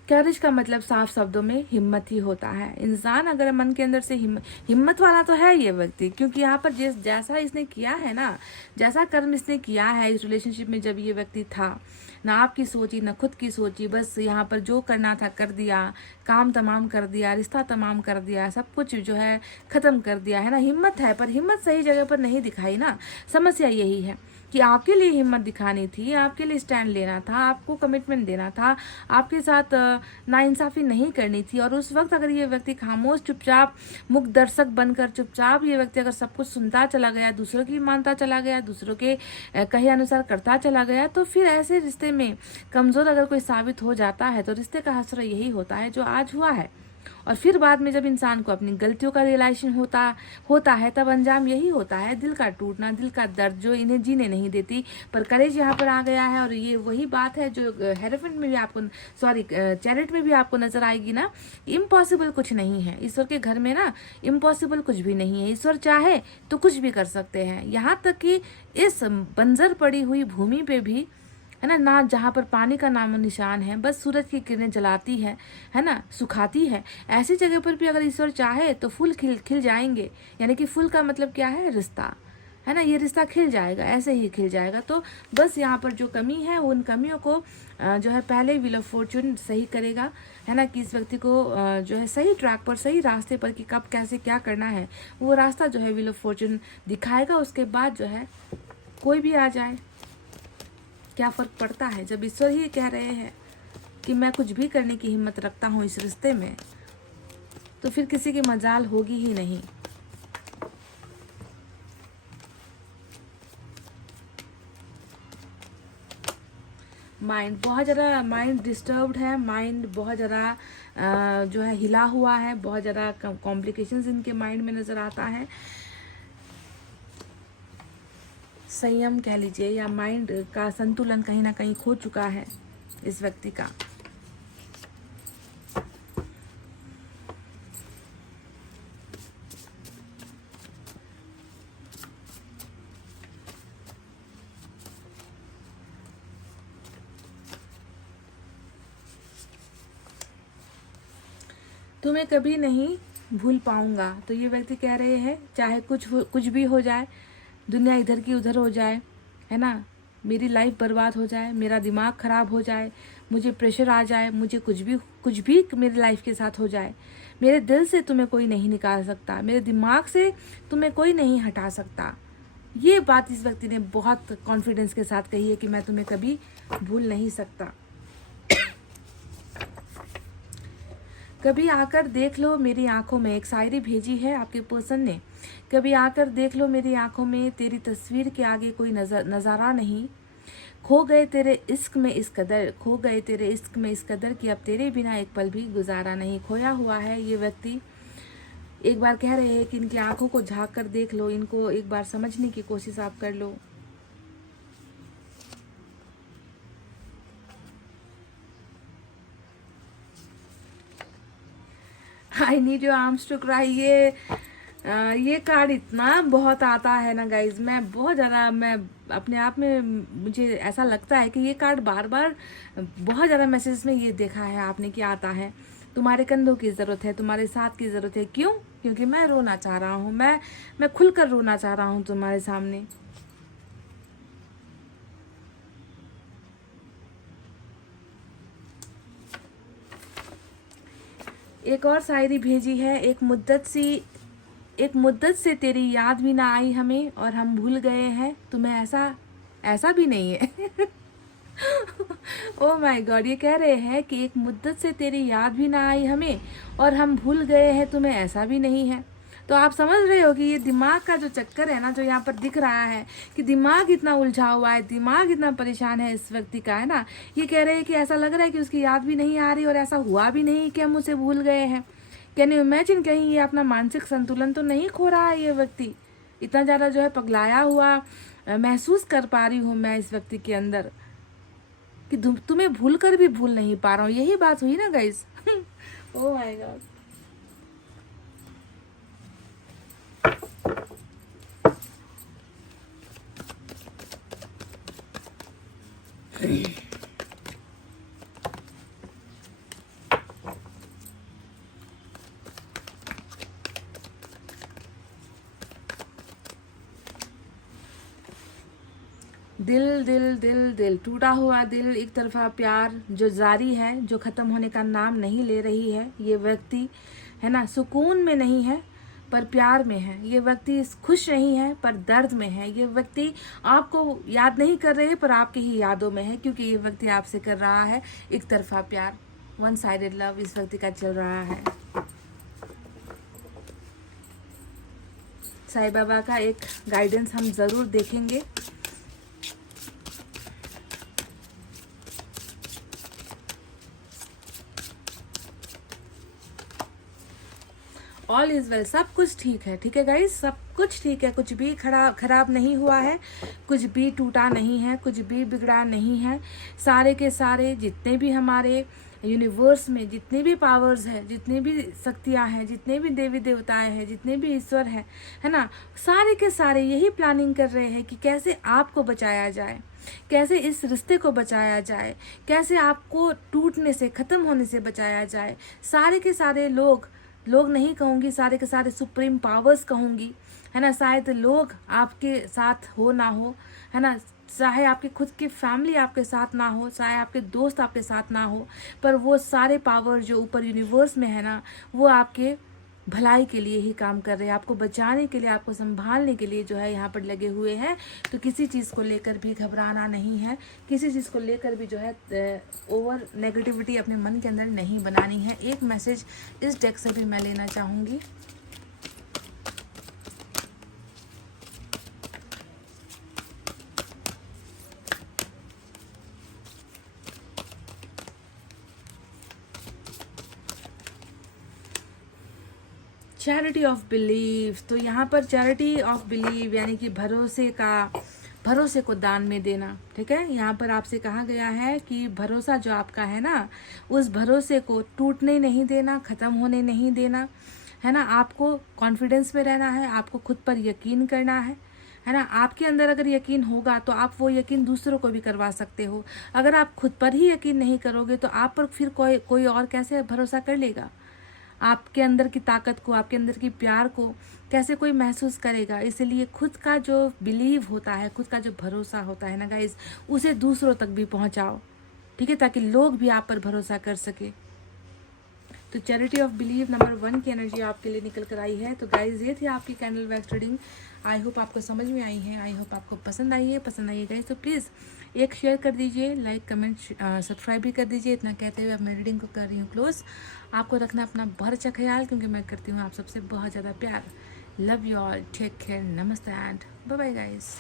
करेज का मतलब साफ शब्दों में हिम्मत ही होता है। इंसान अगर मन के अंदर से हिम्मत वाला तो है ये व्यक्ति, क्योंकि यहाँ पर जैसा इसने किया है ना, जैसा कर्म इसने किया है इस रिलेशनशिप में जब ये व्यक्ति था, ना आपकी सोची ना खुद की सोची, बस यहाँ पर जो करना था कर दिया, काम तमाम कर दिया, रिश्ता तमाम कर दिया, सब कुछ जो है ख़त्म कर दिया, है ना। हिम्मत है पर हिम्मत सही जगह पर नहीं दिखाई ना। समस्या यही है कि आपके लिए हिम्मत दिखानी थी, आपके लिए स्टैंड लेना था, आपको कमिटमेंट देना था, आपके साथ नाइंसाफ़ी नहीं करनी थी। और उस वक्त अगर ये व्यक्ति खामोश चुपचाप मूक दर्शक बनकर चुपचाप ये व्यक्ति अगर सब कुछ सुनता चला गया, दूसरों की मानता चला गया, दूसरों के कहे अनुसार करता चला गया, तो फिर ऐसे रिश्ते में कमज़ोर अगर कोई साबित हो जाता है तो रिश्ते का असर यही होता है जो आज हुआ है। और फिर बाद में जब इंसान को अपनी गलतियों का रियलाइजेशन होता है तब अंजाम यही होता है, दिल का टूटना, दिल का दर्द जो इन्हें जीने नहीं देती। पर करेज यहाँ पर आ गया है और ये वही बात है जो हेरोफेंट में भी आपको, चैरिट में भी आपको नजर आएगी ना। इम्पॉसिबल कुछ नहीं है ईश्वर के घर में ना, इम्पॉसिबल कुछ भी नहीं है। ईश्वर चाहे तो कुछ भी कर सकते हैं। यहाँ तक कि इस बंजर पड़ी हुई भूमि पे भी, है ना, जहाँ पर पानी का नामो निशान है, बस सूरज की किरणें जलाती है ना, सुखाती है, ऐसी जगह पर भी अगर ईश्वर चाहे तो फूल खिल जाएंगे। यानी कि फूल का मतलब क्या है? रिश्ता, है ना। ये रिश्ता खिल जाएगा, ऐसे ही खिल जाएगा। तो बस यहाँ पर जो कमी है उन कमियों को जो है पहले व्हील ऑफ फॉर्चून सही करेगा, है ना, कि इस व्यक्ति को जो है सही ट्रैक पर, सही रास्ते पर कि कब कैसे क्या करना है, वो रास्ता जो है व्हील ऑफ फॉर्चून दिखाएगा। उसके बाद जो है कोई भी आ जाए क्या फ़र्क पड़ता है, जब ईश्वर ही कह रहे हैं कि मैं कुछ भी करने की हिम्मत रखता हूँ इस रिश्ते में, तो फिर किसी की मजाल होगी ही नहीं। माइंड बहुत ज़्यादा माइंड डिस्टर्ब्ड है, माइंड बहुत ज़्यादा जो है हिला हुआ है, बहुत ज़्यादा कॉम्प्लिकेशंस इनके माइंड में नज़र आता है। संयम कह लीजिए या माइंड का संतुलन कहीं ना कहीं खो चुका है इस व्यक्ति का। तुम्हें कभी नहीं भूल पाऊंगा। तो ये व्यक्ति कह रहे हैं चाहे कुछ भी हो जाए, दुनिया इधर की उधर हो जाए, है ना, मेरी लाइफ बर्बाद हो जाए, मेरा दिमाग ख़राब हो जाए, मुझे प्रेशर आ जाए, मुझे कुछ भी मेरी लाइफ के साथ हो जाए, मेरे दिल से तुम्हें कोई नहीं निकाल सकता, मेरे दिमाग से तुम्हें कोई नहीं हटा सकता। ये बात इस व्यक्ति ने बहुत कॉन्फिडेंस के साथ कही है कि मैं तुम्हें कभी भूल नहीं सकता। कभी आकर देख लो मेरी आंखों में, एक शायरी भेजी है आपके पर्सन ने। कभी आकर देख लो मेरी आंखों में, तेरी तस्वीर के आगे कोई नज़ारा नहीं। खो गए तेरे इश्क में इस कदर, खो गए तेरे इश्क में इस कदर कि अब तेरे बिना एक पल भी गुजारा नहीं। खोया हुआ है ये व्यक्ति। एक बार कह रहे हैं कि इनकी आंखों को झांक कर देख लो, इनको एक बार समझने की कोशिश आप कर लो। I need your arms to cry, ये कार्ड इतना बहुत आता है ना गाइज, मैं बहुत ज़्यादा, मैं अपने आप में मुझे ऐसा लगता है कि ये कार्ड बार बार बहुत ज़्यादा मैसेज में ये देखा है आपने कि आता है। तुम्हारे कंधों की ज़रूरत है, तुम्हारे साथ की ज़रूरत है। क्यों? क्योंकि मैं रोना चाह रहा हूँ, मैं खुलकर रोना चाह रहा हूँ तुम्हारे सामने। एक और शायरी भेजी है, एक मुद्दत से तेरी याद भी ना आई हमें और हम भूल गए हैं तुम्हें, ऐसा भी नहीं है। ओह माय गॉड, ये कह रहे हैं कि एक मुद्दत से तेरी याद भी ना आई हमें और हम भूल गए हैं तुम्हें, ऐसा भी नहीं है। तो आप समझ रहे हो कि ये दिमाग का जो चक्कर है ना, जो यहाँ पर दिख रहा है कि दिमाग इतना उलझा हुआ है, दिमाग इतना परेशान है इस व्यक्ति का, है ना। ये कह रहे हैं कि ऐसा लग रहा है कि उसकी याद भी नहीं आ रही और ऐसा हुआ भी नहीं कि हम उसे भूल गए हैं। कैन यू इमेजिन, कहीं ये अपना मानसिक संतुलन तो नहीं खो रहा है ये व्यक्ति? इतना ज़्यादा जो है पगलाया हुआ महसूस कर पा रही हूँ मैं इस व्यक्ति के अंदर कि तुम्हें भूल कर भी भूल नहीं पा रहा हूँ। यही बात हुई ना गाइस। Oh my God. दिल दिल दिल दिल, टूटा हुआ दिल, एक तरफा प्यार जो जारी है, जो ख़त्म होने का नाम नहीं ले रही है ये व्यक्ति, है ना। सुकून में नहीं है पर प्यार में है ये व्यक्ति, खुश नहीं है पर दर्द में है ये व्यक्ति, आपको याद नहीं कर रहे पर आपकी ही यादों में है, क्योंकि ये व्यक्ति आपसे कर रहा है एक तरफा प्यार। वन साइडेड लव इस व्यक्ति का चल रहा है। साईं बाबा का एक गाइडेंस हम ज़रूर देखेंगे। ऑल इज़ वेल, सब कुछ ठीक है, ठीक है गाइज, सब कुछ ठीक है, कुछ भी खराब नहीं हुआ है, कुछ भी टूटा नहीं है, कुछ भी बिगड़ा नहीं है। सारे के सारे जितने भी हमारे यूनिवर्स में जितने भी पावर्स हैं, जितनी भी शक्तियाँ हैं, जितने भी देवी देवताएं हैं, जितने भी ईश्वर हैं, है ना, सारे के सारे यही प्लानिंग कर रहे हैं कि कैसे आपको बचाया जाए, कैसे इस रिश्ते को बचाया जाए, कैसे आपको टूटने से, ख़त्म होने से बचाया जाए। सारे के सारे लोग नहीं कहूँगी, सारे के सारे सुप्रीम पावर्स कहूँगी, है ना। शायद लोग आपके साथ हो ना हो, है ना, चाहे आपकी खुद की फैमिली आपके साथ ना हो, चाहे आपके दोस्त आपके साथ ना हो, पर वो सारे पावर जो ऊपर यूनिवर्स में है ना, वो आपके भलाई के लिए ही काम कर रहे हैं, आपको बचाने के लिए, आपको संभालने के लिए जो है यहाँ पर लगे हुए हैं। तो किसी चीज़ को लेकर भी घबराना नहीं है, किसी चीज़ को लेकर भी जो है ओवर नेगेटिविटी अपने मन के अंदर नहीं बनानी है। एक मैसेज इस डेक से भी मैं लेना चाहूँगी। चैरिटी ऑफ बिलीव, तो यहाँ पर चैरिटी ऑफ बिलीव यानी कि भरोसे को दान में देना, ठीक है। यहाँ पर आपसे कहा गया है कि भरोसा जो आपका है ना, उस भरोसे को टूटने नहीं देना, ख़त्म होने नहीं देना, है ना। आपको कॉन्फिडेंस में रहना है, आपको खुद पर यकीन करना है ना। आपके अंदर अगर यकीन होगा तो आप वो यकीन दूसरों को भी करवा सकते हो। अगर आप खुद पर ही यकीन नहीं करोगे तो आप पर फिर कोई और कैसे भरोसा कर लेगा? आपके अंदर की ताकत को, आपके अंदर की प्यार को कैसे कोई महसूस करेगा? इसलिए खुद का जो बिलीव होता है, खुद का जो भरोसा होता है ना गाइस, उसे दूसरों तक भी पहुंचाओ, ठीक है, ताकि लोग भी आप पर भरोसा कर सके। तो चैरिटी ऑफ बिलीव नंबर 1 की एनर्जी आपके लिए निकल कर आई है। तो गाइज ये थी आपकी candle wax reading. I hope आपको समझ में आई है, आई होप आपको पसंद आई है। पसंद आई है गाइज तो प्लीज़ एक शेयर कर दीजिए, लाइक कमेंट सब्सक्राइब भी कर दीजिए। इतना कहते हुए अब मैं रीडिंग को कर रही हूँ क्लोज। आपको रखना अपना बहुत अच्छा ख्याल, क्योंकि मैं करती हूँ आप सबसे बहुत ज़्यादा प्यार। Love you all, take care, नमस्ते एंड बाय बाय गाइज।